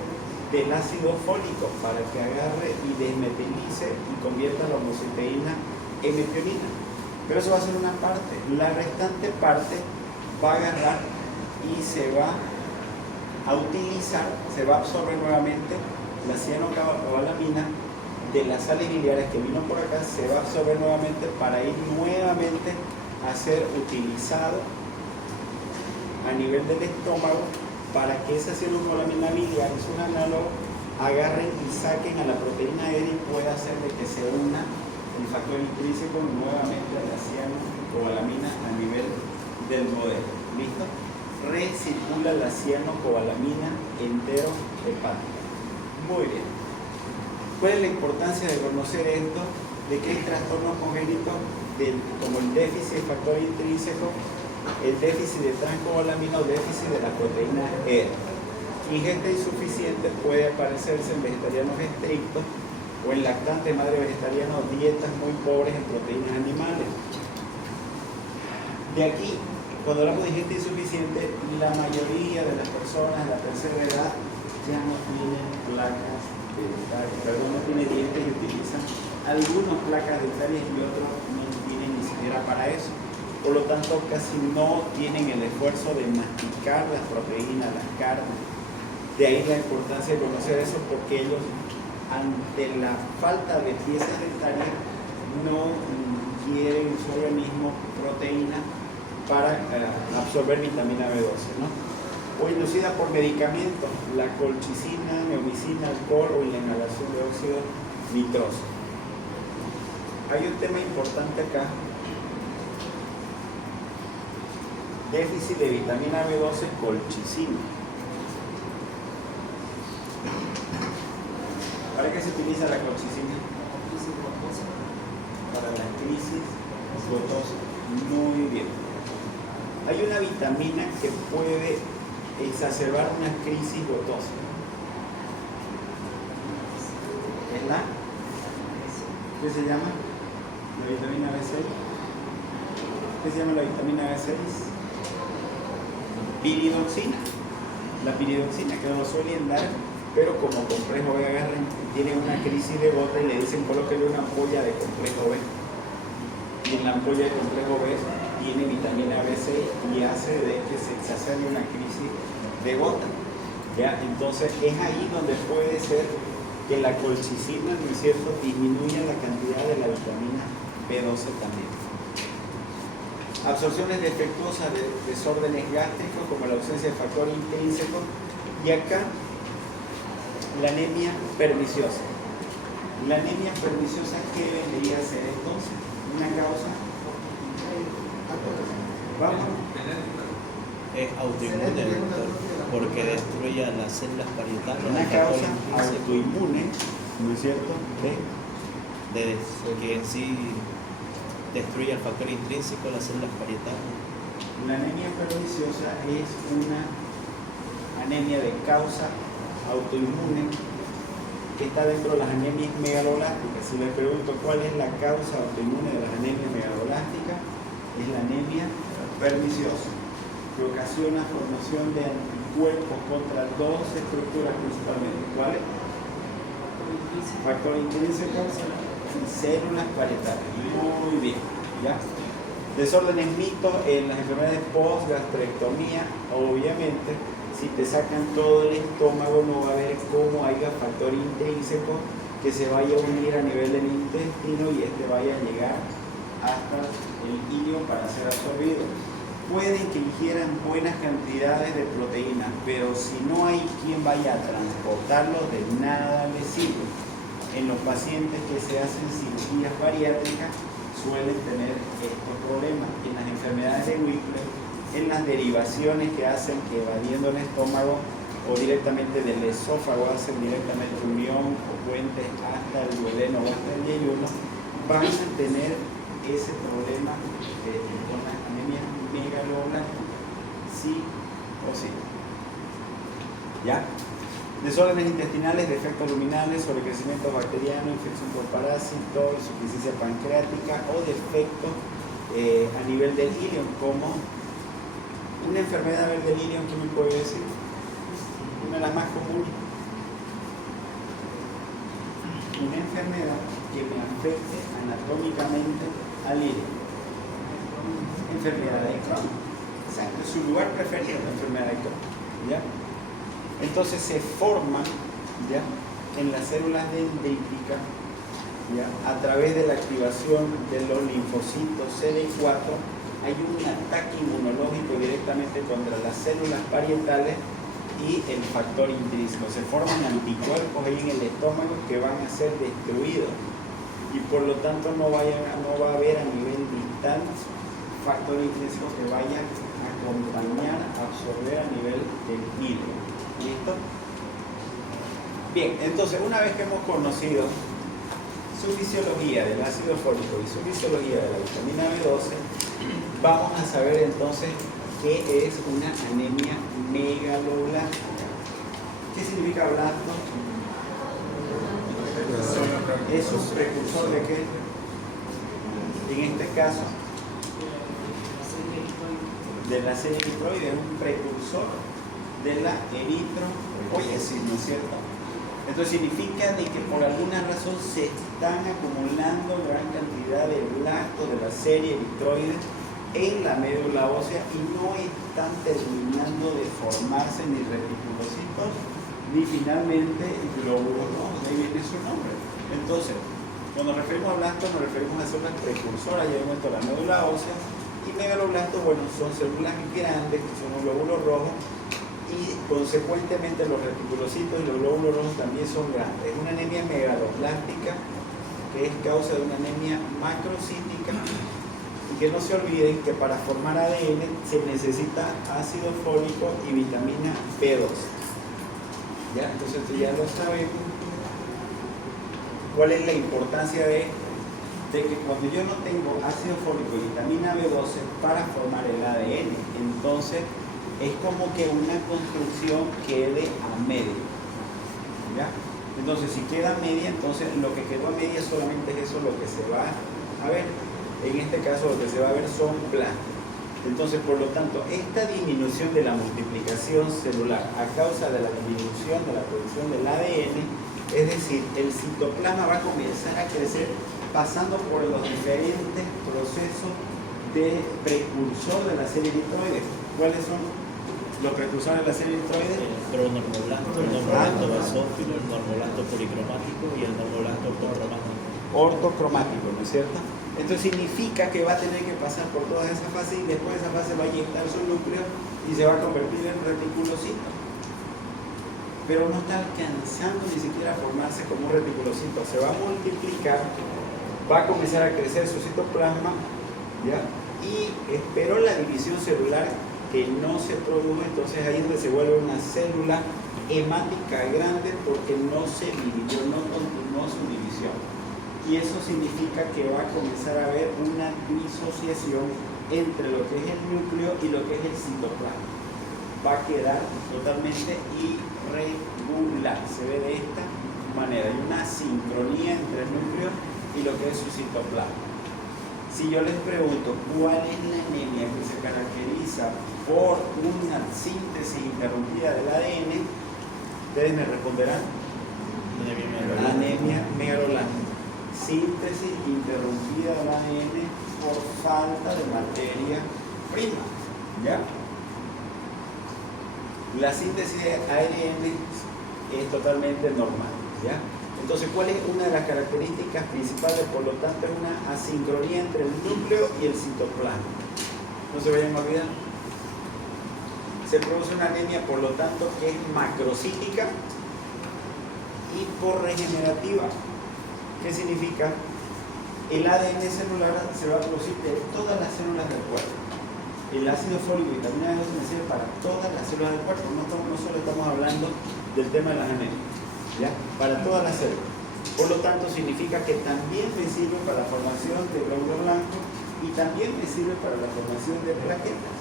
del ácido fólico para que agarre y desmetilice y convierta la homocisteína en metionina. Pero eso va a ser una parte. La restante parte va a agarrar y se va a utilizar, se va a absorber nuevamente la cianocobalamina de las sales biliares que vino por acá, se va a absorber nuevamente para ir nuevamente a ser utilizado a nivel del estómago para que esa cianocobalamina biliar, es un análogo, agarren y saquen a la proteína E y pueda hacer de que se una el factor intrínseco nuevamente a la cianocobalamina a nivel del modelo. ¿Listo? Recircula la cianocobalamina entero hepática. Muy bien. ¿Cuál es la importancia de conocer esto? De que hay trastornos congénitos como el déficit de factor intrínseco, el déficit de transcobalamina o déficit de la proteína E. Ingesta insuficiente puede aparecerse en vegetarianos estrictos o en lactantes madre vegetariana o dietas muy pobres en proteínas animales. De aquí, cuando hablamos de ingesta insuficiente, la mayoría de las personas de la tercera edad ya no tienen placas dentarias, perdón, no tienen dientes y utilizan algunas placas dentarias y otros no tienen ni siquiera para eso. Por lo tanto, casi no tienen el esfuerzo de masticar las proteínas, las carnes. De ahí la importancia de conocer eso, porque ellos, ante la falta de piezas dentarias, no quieren en su organismo proteína para absorber vitamina B12, ¿no? O inducida por medicamentos, la colchicina, neomicina, alcohol o la inhalación de óxido nitroso. Hay un tema importante acá. Déficit de vitamina B12, colchicina. ¿Para qué se utiliza la colchicina? Para la crisis gotosa. Muy bien. Hay una vitamina que puede exacerbar una crisis gotosa. ¿Es la? ¿Qué se llama? La vitamina B6. ¿Qué se llama la vitamina B6? Piridoxina. La piridoxina, que no lo suelen dar, pero como complejo B agarran, tienen una crisis de gota y le dicen colóquele una ampolla de complejo B. Y en la ampolla de complejo B tiene vitamina B6 y hace de que se exacerbe una crisis de gota. ¿Ya? Entonces es ahí donde puede ser que la colchicina, ¿no es cierto?, disminuya la cantidad de la vitamina B12 también. Absorciones defectuosas de desórdenes gástricos como la ausencia de factor intrínseco y acá la anemia perniciosa. La anemia perniciosa, ¿qué debería ser entonces? Una causa. Vamos. Es autoinmune, doctor, porque destruye a las células parietales. Una causa autoinmune, ¿no es cierto? Que en sí destruye el factor intrínseco de las células parietales. La anemia perniciosa es una anemia de causa autoinmune que está dentro de las anemias megaloblásticas. Si le pregunto cuál es la causa autoinmune de las anemias megaloblásticas, es la anemia perniciosa, que ocasiona formación de anticuerpos contra dos estructuras principalmente. ¿Cuáles? Factor intrínseco y células parietales. Muy bien, ¿ya? Desórdenes mixtos en las enfermedades post-gastrectomía. Obviamente, si te sacan todo el estómago no va a haber cómo haya factor intrínseco que se vaya a unir a nivel del intestino y este vaya a llegar hasta el ilio para ser absorbido. Pueden que ingieran buenas cantidades de proteínas, pero si no hay quien vaya a transportarlo, de nada les sirve. En los pacientes que se hacen cirugías bariátricas suelen tener estos problemas. En las enfermedades de Whipple, en las derivaciones que hacen evadiendo el estómago o directamente del esófago, hacen directamente unión o puentes hasta el duodeno o hasta el yeyuno, van a tener ese problema con las anemias megaloblastas, sí o sí. ¿Ya? Desórdenes intestinales, defectos luminales, sobrecrecimiento bacteriano, infección por parásitos, insuficiencia pancreática o defectos a nivel del ilion, como una enfermedad del ilion, ¿qué me puede decir? Una de las más comunes. Una enfermedad que me afecte anatómicamente al ilion. Enfermedad de Crohn. Exacto, su lugar preferido, la enfermedad de Crohn. ¿Ya? Entonces se forman, ¿ya?, en las células dendríticas, ¿ya?, a través de la activación de los linfocitos CD4. Hay un ataque inmunológico directamente contra las células parietales y el factor intrínseco. Se forman anticuerpos ahí en el estómago que van a ser destruidos y por lo tanto no va a haber a nivel distal factor intrínseco que vaya a acompañar, a absorber a nivel del hilo. ¿Listo? Bien, entonces una vez que hemos conocido su fisiología del ácido fólico y su fisiología de la vitamina B12, vamos a saber entonces qué es una anemia megaloblástica. ¿Qué significa blasto? Es un precursor de qué? En este caso, de la serie eritroide, es un precursor de la eritropoiesis, ¿no es cierto? Entonces significa de que por alguna razón se están acumulando gran cantidad de blastos de la serie eritroide en la médula ósea y no están terminando de formarse ni reticulocitos ni finalmente glóbulos rojos, de ahí viene su nombre. Entonces, cuando nos referimos a blastos nos referimos a células precursoras, ya hemos visto la médula ósea, y megaloblastos, bueno, son células grandes que son los glóbulos rojos y consecuentemente los reticulocitos y los glóbulos rojos también son grandes. Es una anemia megaloblástica que es causa de una anemia macrocítica. Y que no se olviden que para formar ADN se necesita ácido fólico y vitamina B12. ¿Ya? Entonces ya lo sabemos. ¿Cuál es la importancia de que cuando yo no tengo ácido fólico y vitamina B12 para formar el ADN, entonces es como que una construcción quede a media? ¿Ya? Entonces si queda a media, entonces lo que quedó a media solamente es eso lo que se va a ver. En este caso lo que se va a ver son blastos. Entonces, por lo tanto, esta disminución de la multiplicación celular a causa de la disminución de la producción del ADN, es decir, el citoplasma va a comenzar a crecer pasando por los diferentes procesos de precursor de la serie eritroide. ¿Cuáles son los precursores de la serie eritroide? El pronormoblasto, el normoblasto basófilo, el normoblasto policromático y el normoblasto ortocromático. Ortocromático, ¿no es cierto? Entonces significa que va a tener que pasar por todas esas fases y después de esa fase va a inyectar su núcleo y se va a convertir en reticulocito. Pero no está alcanzando ni siquiera a formarse como un reticulocito. Se va a multiplicar, va a comenzar a crecer su citoplasma, ¿ya? Y esperó la división celular que no se produjo, entonces ahí es donde se vuelve una célula hemática grande porque no se dividió, no continuó su división. Y eso significa que va a comenzar a haber una disociación entre lo que es el núcleo y lo que es el citoplasma. Va a quedar totalmente irregular, se ve de esta manera. Hay una sincronía entre el núcleo y lo que es su citoplasma. Si yo les pregunto cuál es la anemia que se caracteriza por una síntesis interrumpida del ADN, ustedes me responderán: anemia megaloblástica. Síntesis interrumpida del ADN por falta de materia prima. ¿Ya? La síntesis de ADN es es totalmente normal, ¿ya? Entonces, ¿cuál es una de las características principales? Por lo tanto, es una asincronía entre el núcleo y el citoplasma. No se vayan a olvidar. Se produce una anemia, por lo tanto, que es macrocítica, hiporregenerativa. ¿Qué significa? El ADN celular se va a producir de todas las células del cuerpo. El ácido fólico y vitamina B12 me sirve para todas las células del cuerpo. No solo estamos hablando del tema de las anemias, ¿ya? Para todas las células. Por lo tanto, significa que también me sirve para la formación de glóbulos blancos y también me sirve para la formación de plaquetas.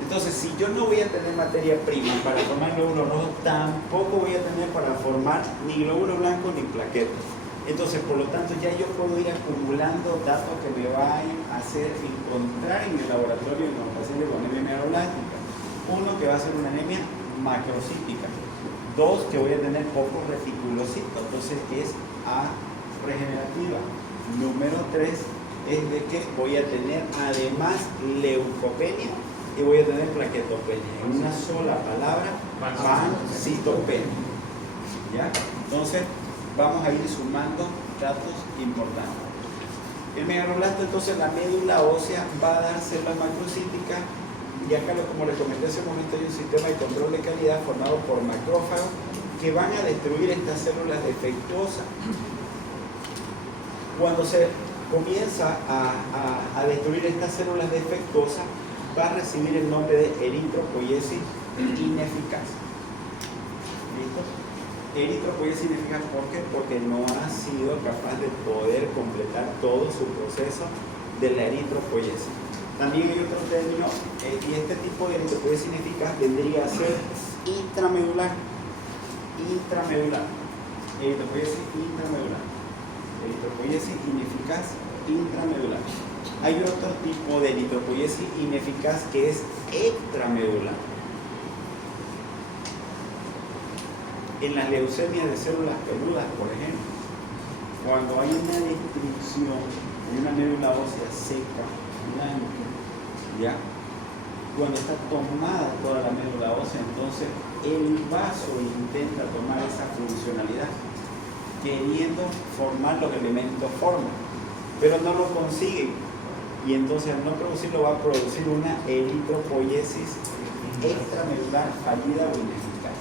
Entonces, si yo no voy a tener materia prima para formar glóbulos rojos, tampoco voy a tener para formar ni glóbulos blancos ni plaquetas. Entonces, por lo tanto, ya yo puedo ir acumulando datos que me vayan a hacer encontrar en el laboratorio en los pacientes con anemia megaloblastica. Uno, que va a ser una anemia macrocítica. Dos, que voy a tener pocos reticulocitos, entonces es A regenerativa. Número tres, es de que voy a tener además leucopenia y voy a tener plaquetopenia. En una sola palabra, pancitopenia. ¿Ya? Entonces, vamos a ir sumando datos importantes. El megaloblasto, entonces, la médula ósea va a dar células macrocíticas. Y acá, como les comenté hace un momento, hay un sistema de control de calidad formado por macrófagos que van a destruir estas células defectuosas. Cuando se comienza a destruir estas células defectuosas, va a recibir el nombre de eritropoiesis ineficaz. ¿Listo? Eritropoiesis ineficaz, ¿por qué? Porque no ha sido capaz de poder completar todo su proceso de la eritropoiesis. También hay otro término, y este tipo de eritropoiesis ineficaz vendría a ser intramedular. Eritropoiesis intramedular. Eritropoiesis ineficaz intramedular. Hay otro tipo de eritropoiesis ineficaz que es extramedular. En las leucemias de células peludas, por ejemplo, cuando hay una destrucción de una médula ósea seca, blanca, ¿ya? Cuando está tomada toda la médula ósea, entonces el vaso intenta tomar esa funcionalidad, queriendo formar lo que el elemento forma, pero no lo consigue. Y entonces al no producirlo va a producir una eritropoiesis extramedular fallida o ineficaz,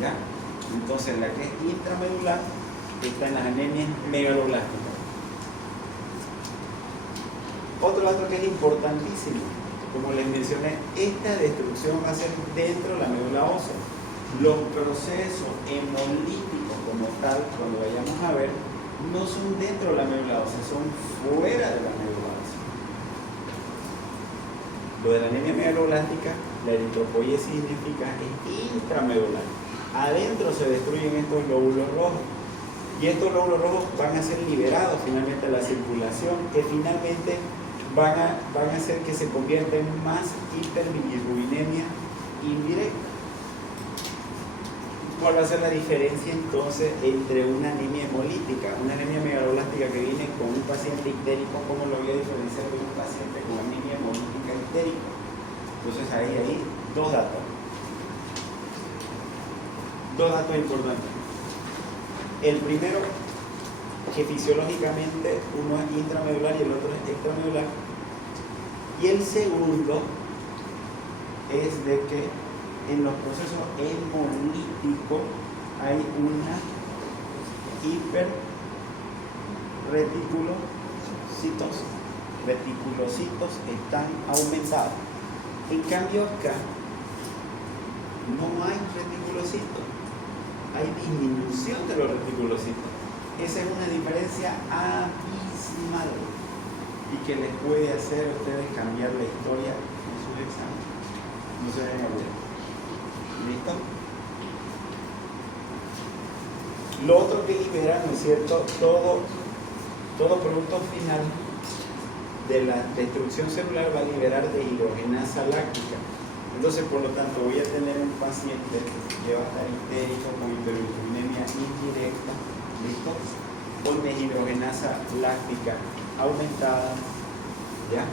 ¿ya? Entonces la que es intramedular está en las anemias megaloblásticas. Otro dato que es importantísimo, como les mencioné, esta destrucción va a ser dentro de la médula ósea. Los procesos hemolíticos como tal, cuando vayamos a ver, no son dentro de la médula ósea, son fuera de la médula ósea. Lo de la anemia megaloblástica, la eritropoiesis ineficaz es intramedular. Adentro se destruyen estos glóbulos rojos y estos glóbulos rojos van a ser liberados finalmente a la circulación, que finalmente van a hacer que se convierta en más hiperbilirrubinemia indirecta. ¿Cuál va a ser la diferencia entonces entre una anemia hemolítica, una anemia megaloblástica que viene con un paciente ictérico? ¿Cómo lo voy a diferenciar de un paciente con anemia hemolítica ictérica? Entonces ahí dos datos. Dos datos importantes. El primero, que fisiológicamente uno es intramedular y el otro es extramedular. Y el segundo es de que en los procesos hemolíticos hay una hiperreticulocitosis. Reticulocitos están aumentados. En cambio acá no hay reticulocitos, hay disminución de los reticulocitos. Esa es una diferencia abismal y que les puede hacer a ustedes cambiar la historia en sus exámenes. No se vayan a olvidar. ¿Listo? Lo otro que libera, ¿no es cierto? Todo producto final de la destrucción celular va a liberar deshidrogenasa láctica. Entonces, por lo tanto, voy a tener un paciente que va a estar ictérico con hiperbilirrubinemia indirecta, ¿listo? Con deshidrogenasa láctica aumentada, ¿ya?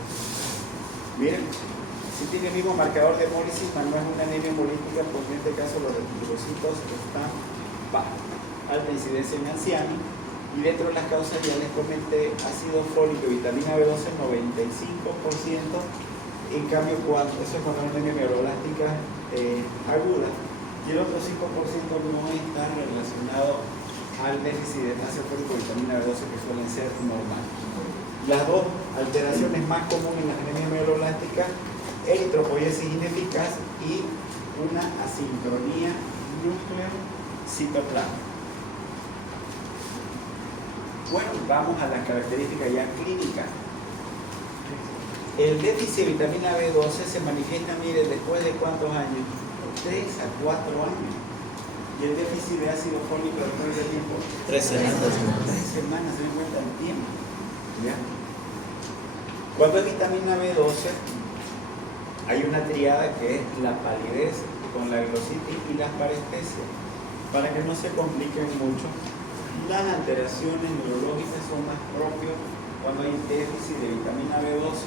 Miren, Si tiene el mismo marcador de hemólisis, pero no es una anemia hemolítica, pues en este caso los reticulocitos están bajos. Alta incidencia en ancianos. Y dentro de las causas ya les comenté ácido fólico y vitamina B12 95%. En cambio, eso es cuando hay una anemia mieloblástica aguda. Y el otro 5% no está relacionado al déficit de ácido fólico y vitamina B12 que suelen ser normales. Las dos alteraciones más comunes en las anemias mieloblásticas, eritropoiesis ineficaz y una asincronía núcleo-citoplasma. Bueno, vamos a las características ya clínicas. El déficit de vitamina B12 se manifiesta, miren, después de ¿cuántos años? 3 a 4 años. Y el déficit de ácido fólico después de tiempo. 3 semanas. 3 semanas, se den cuenta el tiempo. ¿Ya? Cuando es vitamina B12, hay una triada que es la palidez con la glositis y las parestesias. Para que no se compliquen mucho, las alteraciones neurológicas son más propias cuando hay déficit de vitamina B12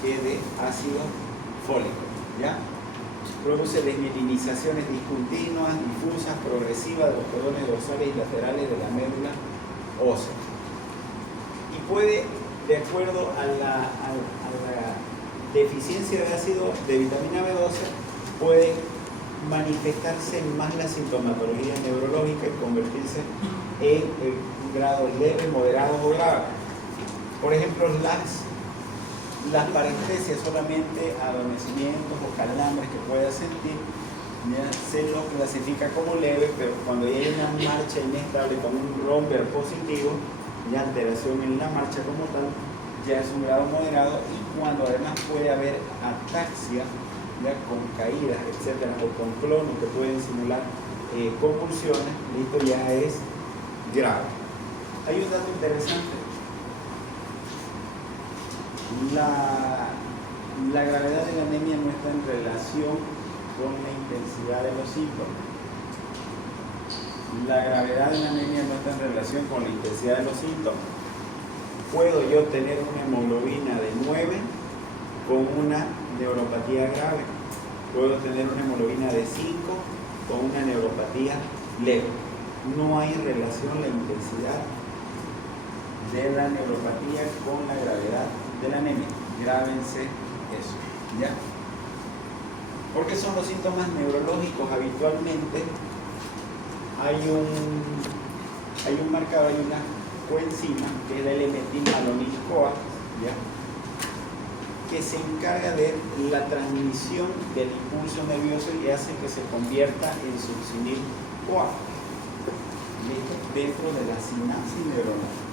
que de ácido fólico. ¿Ya? Produce desmielinizaciones discontinuas, difusas, progresivas de los cordones dorsales y laterales de la médula ósea. Y puede, de acuerdo a la deficiencia de ácido de vitamina B12, puede manifestarse más la sintomatología neurológica y convertirse en grados leves, moderados o graves. Por ejemplo, las parestesias, solamente adormecimientos o calambres que pueda sentir, ya se lo clasifica como leve, pero cuando hay una marcha inestable con un romper positivo, ya alteración en la marcha como tal, ya es un grado moderado, y cuando además puede haber ataxia, ya con caídas, etcétera, o con clonos que pueden simular convulsiones, esto ya es grave. Hay un dato interesante. La gravedad de la anemia no está en relación con la intensidad de los síntomas. La gravedad de la anemia no está en relación con la intensidad de los síntomas. Puedo yo tener una hemoglobina de 9 con una neuropatía grave. Puedo tener una hemoglobina de 5 con una neuropatía leve. No hay relación la intensidad de la neuropatía con la gravedad de la anemia. Grábense eso, ¿ya? Porque son los síntomas neurológicos. Habitualmente hay un marcador, hay una coenzima que es la L-metilmalonil-CoA, ¿ya?, que se encarga de la transmisión del impulso nervioso y hace que se convierta en succinil-CoA dentro de la sinapsis neuronal.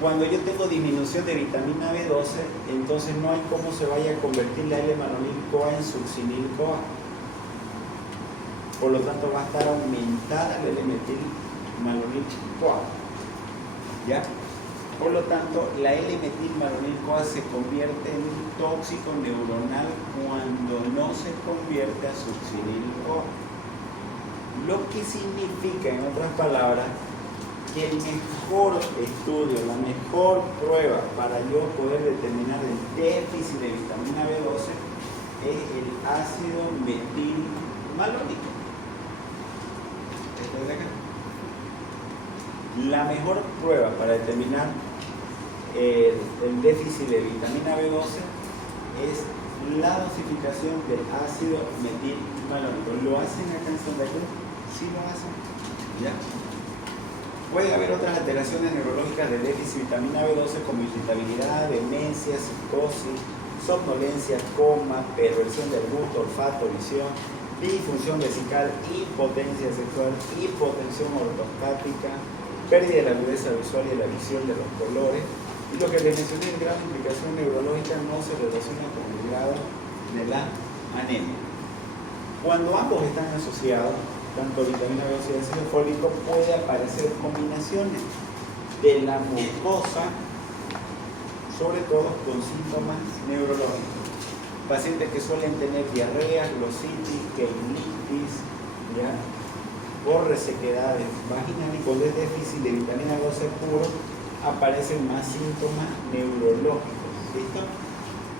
Cuando yo tengo disminución de vitamina B12, entonces no hay cómo se vaya a convertir la L-malonil-CoA en succinil-CoA. Por lo tanto, va a estar aumentada la L-metilmalonil-CoA. ¿Ya? Por lo tanto, la L-metilmalonil-CoA se convierte en un tóxico neuronal cuando no se convierte a succinil-CoA. Lo que significa, en otras palabras, que el mejor estudio, la mejor prueba para yo poder determinar el déficit de vitamina B12 es el ácido metilmalónico. Esto es de acá. La mejor prueba para determinar el déficit de vitamina B12 es la dosificación del ácido metilmalónico. ¿Lo hacen acá en Santa Cruz? Sí lo hacen. ¿Ya? Puede haber otras alteraciones neurológicas de déficit de vitamina B12 como irritabilidad, demencia, psicosis, somnolencia, coma, perversión del gusto, olfato, visión, disfunción vesical, impotencia sexual, hipotensión ortostática, pérdida de la agudeza visual y de la visión de los colores. Y lo que les mencioné, el grado de implicación neurológica no se relaciona con el grado de la anemia. Cuando ambos están asociados, tanto vitamina B12 y ácido fólico, puede aparecer combinaciones de la mucosa, sobre todo con síntomas neurológicos. Pacientes que suelen tener diarrea, glositis, queinitis, ¿ya?, o resequedades vaginales, con déficit de vitamina B12 puro, aparecen más síntomas neurológicos. ¿Listo?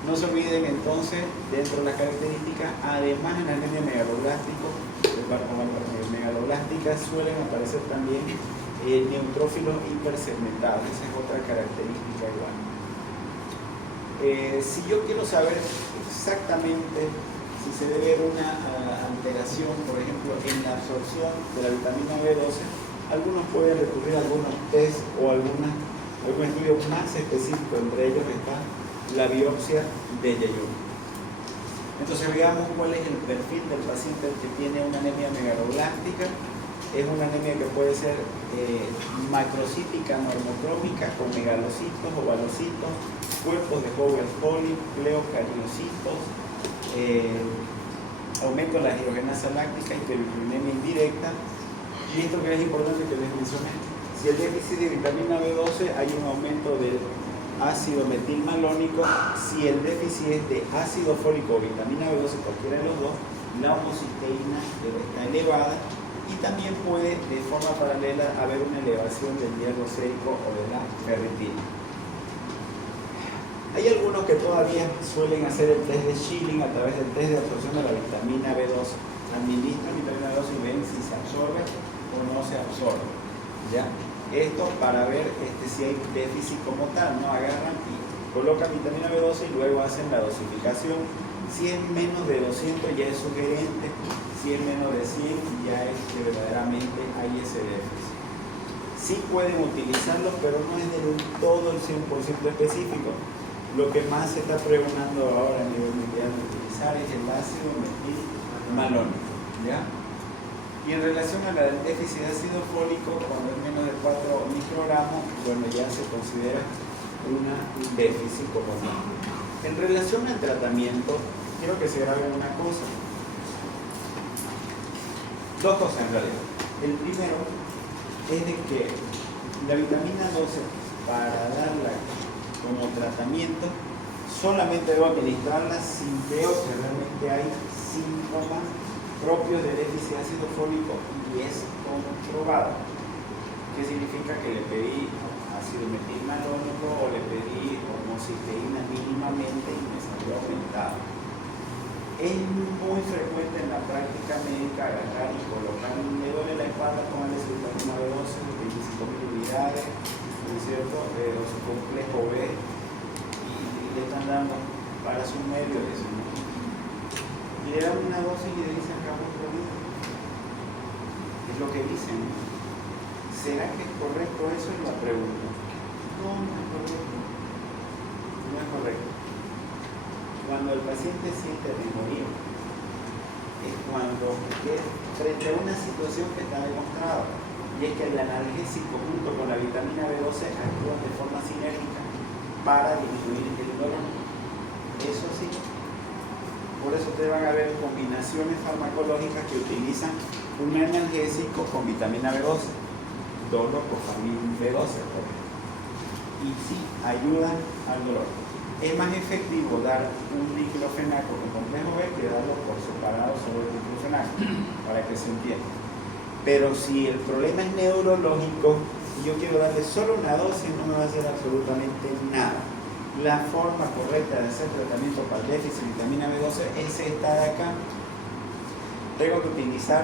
No se olviden entonces, dentro de las características, además en la anemia megaloblástica suelen aparecer también neutrófilos hipersegmentados. Esa es otra característica igual. Si yo quiero saber exactamente si se debe ver una alteración, por ejemplo, en la absorción de la vitamina B12, algunos pueden recurrir a algunos test o algún estudio más específico. Entre ellos está la biopsia de yeyuno. Entonces veamos cuál es el perfil del paciente que tiene una anemia megaloblástica. Es una anemia que puede ser macrocítica, normocrómica, con megalocitos, ovalocitos, cuerpos de Howell-Foley, pleocariocitos, aumento de la hidrogenasa láctica, hiperbilirubinemia indirecta. Y esto que es importante que les mencioné, si el déficit de vitamina B12 hay un aumento del ácido metilmalónico. Si el déficit es de ácido fólico o vitamina B12, cualquiera de los dos, la homocisteína está elevada, y también puede de forma paralela haber una elevación del hierro sérico o de la ferritina. Hay algunos que todavía suelen hacer el test de Schilling a través del test de absorción de la vitamina B12. Administran vitamina B12 y ven si se absorbe o no se absorbe, ¿ya? Esto para ver si hay déficit como tal, ¿no? Agarran y colocan vitamina B12 y luego hacen la dosificación. Si es menos de 200 ya es sugerente, si es menos de 100 ya es que verdaderamente hay ese déficit. Sí pueden utilizarlo, pero no es del todo el 100% específico. Lo que más se está pregonando ahora a nivel mundial de utilizar es el ácido metilmalónico, ¿ya? Y en relación a la del déficit de ácido fólico, cuando es menos de 4 microgramos, bueno, ya se considera un déficit como tal. En relación al tratamiento, quiero que se grabe una cosa. Dos cosas en realidad. El primero es de que la vitamina 12, para darla como tratamiento, solamente debo administrarla si veo que realmente hay síntomas propios de déficit de ácido fólico y es comprobado. ¿Qué significa? Que le pedí ácido metilmalónico o le pedí homocisteína mínimamente y me salió aumentado. Es muy frecuente en la práctica médica agarrar y colocar, me duele la espalda, póngale su vitamina B12, 25.000 unidades, ¿no es cierto? O su complejo B, y le están dando para su medio de eso, ¿no? Y le dan una dosis y le dicen acabó otro día. Es lo que dicen. ¿Será que es correcto eso? Es la pregunta. No, no es correcto. No es correcto. Cuando el paciente siente mejoría, es cuando frente a una situación que está demostrada, y es que el analgésico junto con la vitamina B12 actúan de forma sinérgica para disminuir el dolor. Eso sí. Por eso ustedes van a ver combinaciones farmacológicas que utilizan un analgésico con vitamina B12, dolopropamina B12, y sí ayudan al dolor. Es más efectivo dar un diclofenaco con complejo B que darlo por separado sobre el diclofenaco, para que se entienda. Pero si el problema es neurológico y yo quiero darle solo una dosis, no me va a hacer absolutamente nada. La forma correcta de hacer tratamiento para el déficit de vitamina B12 es esta de acá. Tengo que utilizar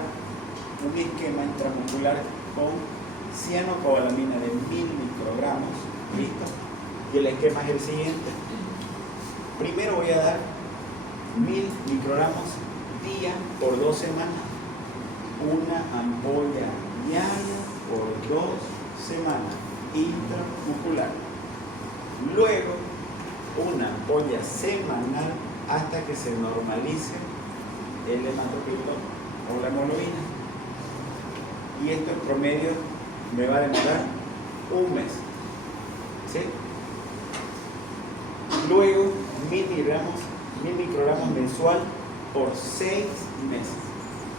un esquema intramuscular con cianocobalamina de 1000 microgramos, ¿listo? Y el esquema es el siguiente. Primero voy a dar 1000 microgramos día por 2 semanas, una ampolla diaria por 2 semanas, intramuscular. Luego, una ampolla semanal hasta que se normalice el hematocrit o la hemoglobina. Y esto en promedio me va a demorar un mes. ¿Sí? Luego, 1000 microgramos mensual por 6 meses.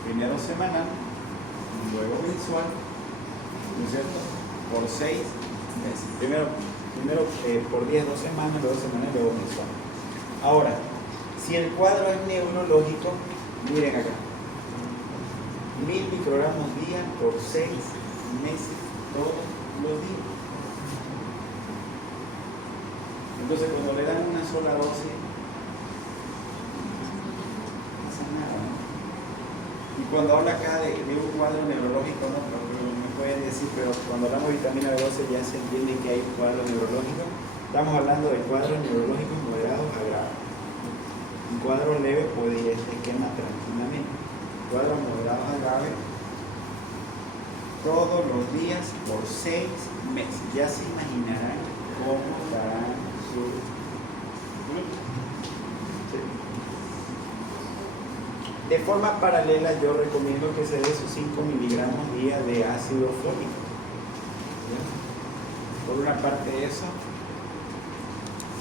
Primero semanal, luego mensual, ¿no es cierto? Por 6 meses. Primero por 10, 2 semanas, luego semanal, luego mensual. Ahora, si el cuadro es neurológico, miren acá. 1000 microgramos día por 6 meses, todos los días. Entonces, cuando le dan una sola dosis, cuando habla acá de un cuadro neurológico, no, pero me pueden decir, pero cuando hablamos de vitamina B12 ya se entiende que hay un cuadro neurológico. Estamos hablando de cuadros neurológicos moderados a graves. Un cuadro leve puede ir a este esquema tranquilamente. Cuadros moderados a graves todos los días por 6 meses. Ya se imaginarán cómo estarán sus glúteos. ¿Sí? De forma paralela, yo recomiendo que se dé sus 5 miligramos día de ácido fólico. ¿Ya? Por una parte eso.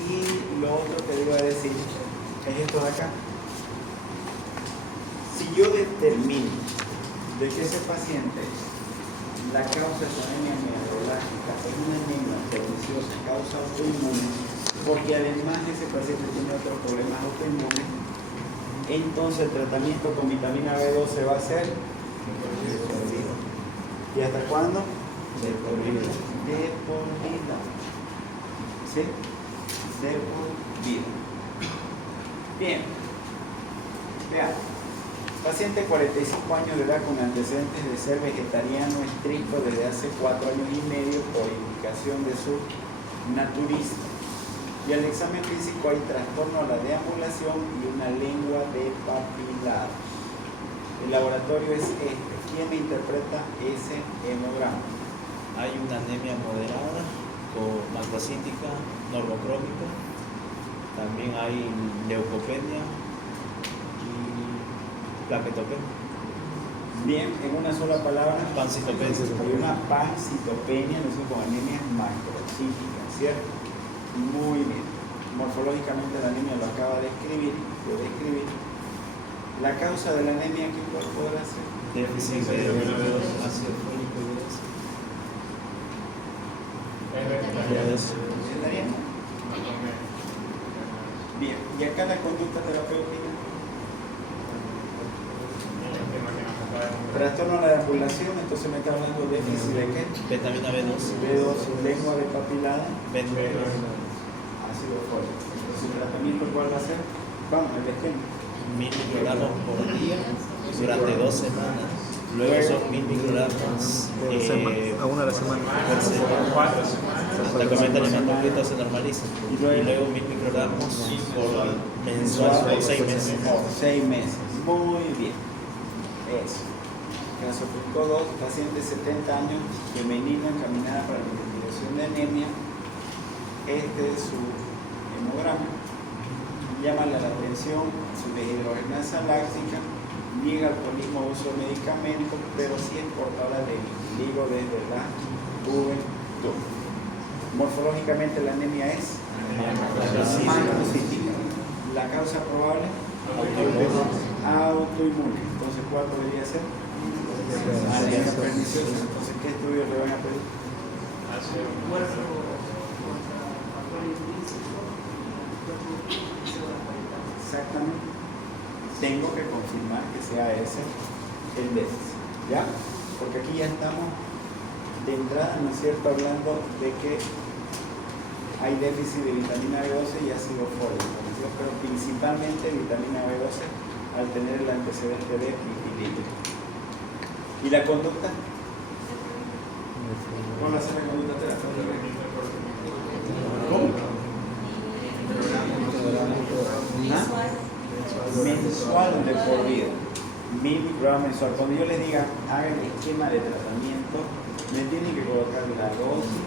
Y lo otro que iba a decir es esto de acá. Si yo determino de que ese paciente, la causa de su anemia megadolágica es una anemia perniciosa, causa autoinmune, porque además ese paciente tiene otros problemas autoinmunes, entonces el tratamiento con vitamina B12 va a ser de por vida. ¿Y hasta cuándo? De por vida. De por vida. ¿Sí? De por vida. Bien. Vean. Paciente 45 años de edad con antecedentes de ser vegetariano estricto desde hace 4 años y medio por indicación de su naturista. Y al examen físico hay trastorno a la deambulación y una lengua de papilados. El laboratorio es este. ¿Quién me interpreta ese hemograma? Hay una anemia moderada con macrocítica, normocrómica. También hay leucopenia y plaquetopenia. Bien, en una sola palabra, Pancitopenia. hay una pancitopenia, no sé, con anemia macrocítica, ¿cierto? Muy bien. Morfológicamente la anemia lo acaba de describir. La causa de la anemia, ¿qué podrá ser? Déficit de ácido fólico y eso. ¿Vegetariano? Bien, y acá la conducta terapéutica. Trastorno a la deambulación, entonces me está hablando de déficit de qué? Vitamina B2. B2, lengua de papilada, B9. ácido fólico. Entonces, ¿el tratamiento cuál va a ser? Vamos, el esquema. 1000 microgramos por día durante 2 semanas. Luego son 1000 microgramos a una a la semana. por semana. Hasta que aumenta el hematocrito se normaliza. Y luego 1000 microgramos por mensual por 6 meses. Por 6 meses. Muy bien. Eso. Caso punto 2, paciente 70 años, femenino, encaminada para la investigación de anemia. Este es su hemograma. Llámale la atención su deshidrogenasa láctica, niega alcoholismo, uso de medicamentos, pero sí es portadora de vitiligo desde la juventud. Morfológicamente la anemia es macrocítica. La causa probable autoinmune. Entonces, ¿cuál podría ser? Anemia perniciosa. Entonces, ¿qué estudios le van a pedir? Exactamente. Tengo que confirmar que sea ese el déficit, ¿ya? Porque aquí ya estamos de entrada, ¿no es cierto?, hablando de que hay déficit de vitamina B12 y ácido fólico, ¿no es cierto? Pero principalmente vitamina B12 al tener el antecedente de vitiligo. ¿Y la conducta? ¿Cómo va a ser la conducta terapéutica? ¿Cómo? Mensual de por vida. 1000 microgramos mensual. Cuando yo les diga hagan el esquema de tratamiento, me tienen que colocar la dosis,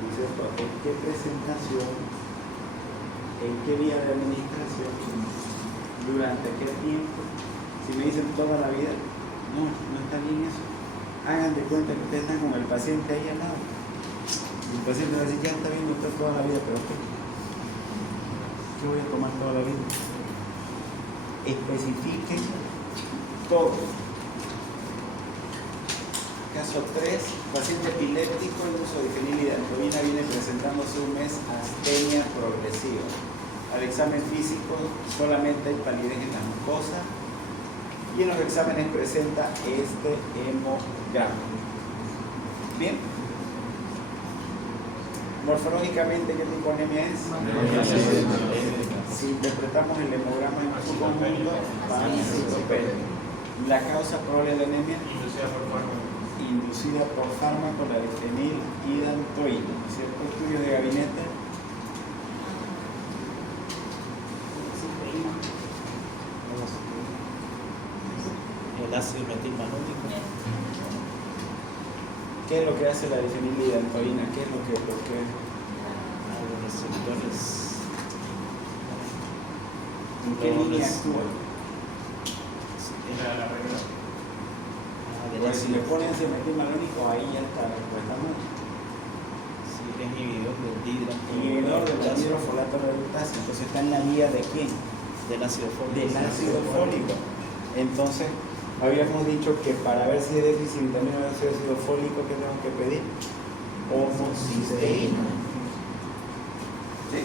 ¿no es cierto?, en qué presentación, en qué día de administración, durante qué tiempo. Si me dicen toda la vida, no está bien eso. Hagan de cuenta que ustedes están con el paciente ahí al lado. Y el paciente va a decir, ya está bien usted toda la vida, pero ¿qué voy a tomar toda la vida? Especifiquen todo. Caso 3, paciente epiléptico, el uso de fenilidandrovina viene presentándose un mes astenia progresiva. Al examen físico solamente hay palidez en la mucosa y en los exámenes presenta este hemograma. Bien. Morfológicamente, ¿qué tipo de anemia es? Si interpretamos el hemograma en su conjunto, pancitopenia. La causa probable de la anemia inducida por fármaco. inducida por fármaco, la difenilhidantoína, ¿cierto? Estudios de gabinete. El ácido metilmalónico. ¿Qué es lo que hace la difenilhidantoína? ¿Qué es lo que Los receptores. ¿En qué línea actúa? La regla. Pues si le ponen ácido metilmalónico, ahí ya está la respuesta mal. Sí, es inhibidor del Inhibidor del hidrofolato reductasa. Entonces está en la vía de quién? del ácido fólico. Del ácido fólico. Entonces, habíamos dicho que para ver si es déficit de vitamina B o ácido fólico, ¿qué tenemos que pedir? Homocisteína. ¿Sí?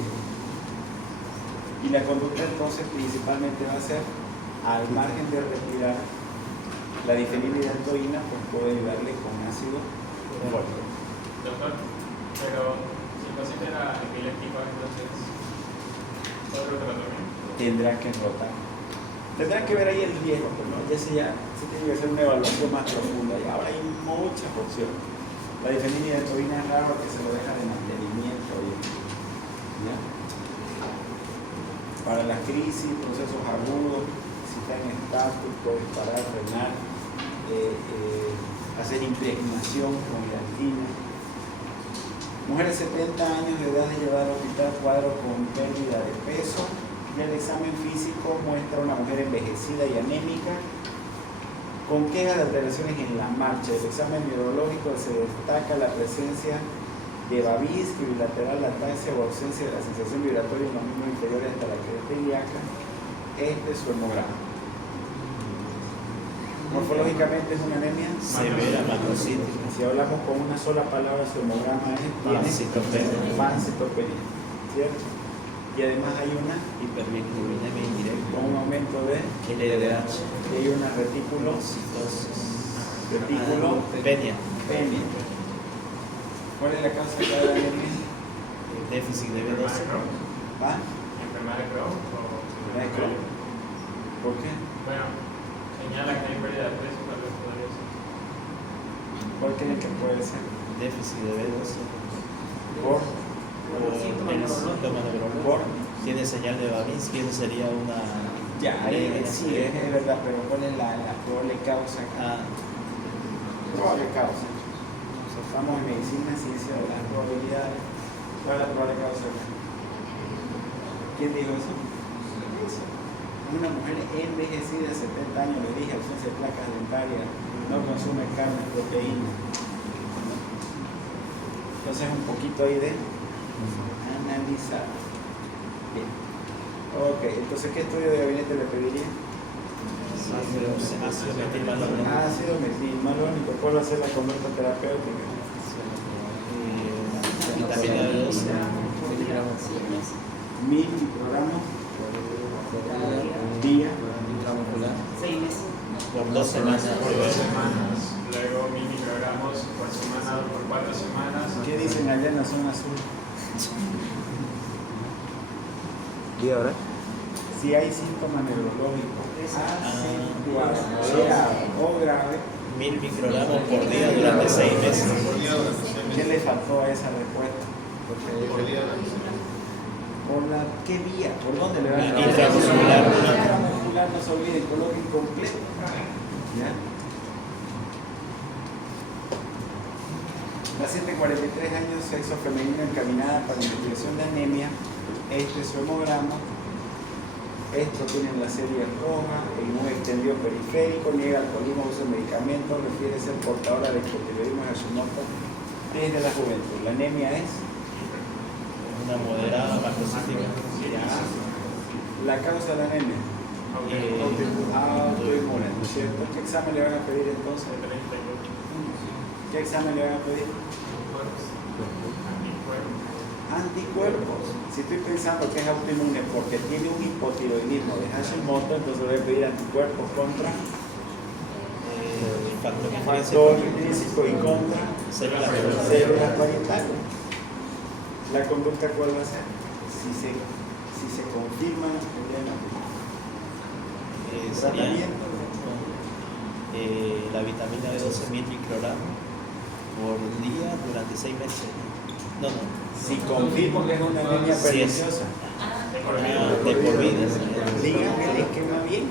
Y la conducta entonces principalmente va a ser, al margen de retirar la difenilhidantoína, pues puede ayudarle con ácido fólico. Doctor, pero si el paciente era epiléptico, entonces, ¿otro tratamiento? Tendrá que rotar. Tendrá que ver ahí el riesgo, pero no, ya se tiene que hacer una evaluación más profunda. Y ahora hay muchas opciones. La difenilhidantoína es raro que se lo deja de mantenimiento. ¿Ya? Para la crisis, procesos agudos, si está en estatus, puede parar, frenar, hacer impregnación con hidratina. Mujeres de 70 años de edad de llevar al hospital cuadro con pérdida de peso. Y el examen físico muestra una mujer envejecida y anémica con quejas de alteraciones en la marcha. El examen neurológico se destaca la presencia de babis, bilateral, ataxia o ausencia de la sensación vibratoria en los miembros inferiores hasta la cresta ilíaca. Este es su hemograma. Morfológicamente es una anemia Severa macrocítica. Si hablamos con una sola palabra, su hemograma es Pancitopenia. pancitopenia, ¿cierto? Y además hay una Hiperbilirubinemia indirecta. con un aumento de LDH. y hay una retículo Penia. penia. ¿Cuál es la causa de la anemia? Déficit de ¿Enfermedad B12. de Crohn? ¿Va? ¿Enfermedad de Crohn? ¿La de Crohn? ¿Por qué? Bueno, señala que hay pérdida de peso, tal vez podría ser. ¿Cuál creen que puede ser? Déficit de B12. ¿Por? El síntoma neurológico. ¿Por? Tiene señal de Babinski, eso sería una. Ya, ahí sí, es verdad, pero ¿cuál es la probable causa acá? Probable causa. Estamos en medicina, ciencia de las probabilidades. ¿Cuál es la probable causa acá? ¿Quién dijo eso? Una mujer envejecida de 70 años, le dije, ausencia de placas dentarias, no consume carne, proteína. Entonces un poquito ahí de analizar. Bien. Ok, entonces ¿qué estudio de gabinete le pediría? Ácido metilmalónico. Ácido metilmalónico. ¿Cuál va a ser la conducta terapéutica? Vitamina B12. 1000 microgramos día. Intramuscular. 6 meses. Por 2 semanas. Por 2 semanas, luego 1000 microgramos por semana por 4 semanas. ¿Qué dicen allá en la zona azul? ¿Y ahora? Si hay síntomas neurológicos acentuados o graves, 1000 microgramos por día durante 6 meses. ¿qué le faltó a esa respuesta? ¿Por la qué vía? ¿Por dónde le va a Intramuscular. Intramuscular, no se olvide, color incompleto. ¿Ya? Paciente 43 años, sexo femenino, encaminada para investigación de anemia. Este es su hemograma. Esto tiene la serie roja, en un extendido periférico, niega alcoholismo, uso de medicamentos, refiere ser portadora de hipotiroidismo Hashimoto desde la juventud. La anemia es Una moderada macrocítica. la causa de la anemia. Autoinmune, ¿no es cierto? ¿Qué examen le van a pedir entonces? ¿Qué examen le van a pedir? Anticuerpos. Si estoy pensando que es autoinmune porque tiene un hipotiroidismo de Hashimoto, entonces voy a pedir anticuerpos contra factor intrínseco y contra células parietales. ¿La conducta cuál va a ser? Si se confirma el tratamiento. la vitamina de 12.000 microgramos por día durante 6 meses. No. Si confirmo que es una anemia Sí es. perniciosa, De por vida. digan que les quema bien.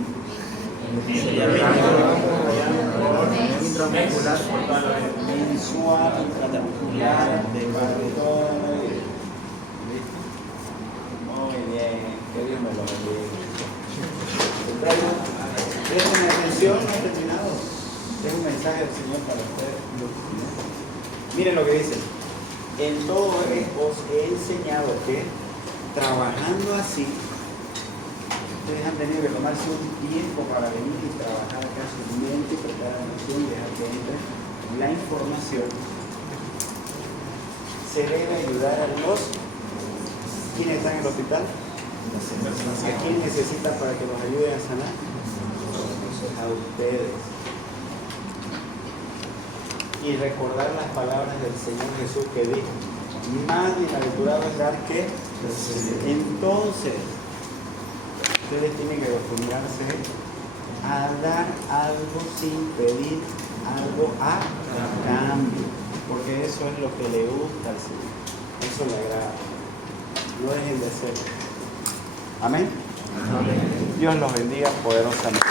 Sería Intramuscular. Mensual, intramuscular, de barretón. ¿Listo? Muy bien, que Dios me lo bendiga. Presten atención, no he terminado. Tengo un mensaje del Señor para ustedes. Miren lo que dice. En todo os he enseñado que trabajando así, ustedes han tenido que tomarse un tiempo para venir y trabajar acá su mente y prestar atención y dejar que entre la información. Se debe ayudar a los quienes están en el hospital, a quien necesitan para que los ayuden a sanar, a ustedes. Y recordar las palabras del Señor Jesús que dijo: más bienaventurado es dar que. Entonces, ustedes tienen que acostumbrarse a dar algo sin pedir algo a cambio, porque eso es lo que le gusta al Señor, eso le agrada. No dejen de hacerlo. Amén. Amén. Dios los bendiga poderosamente.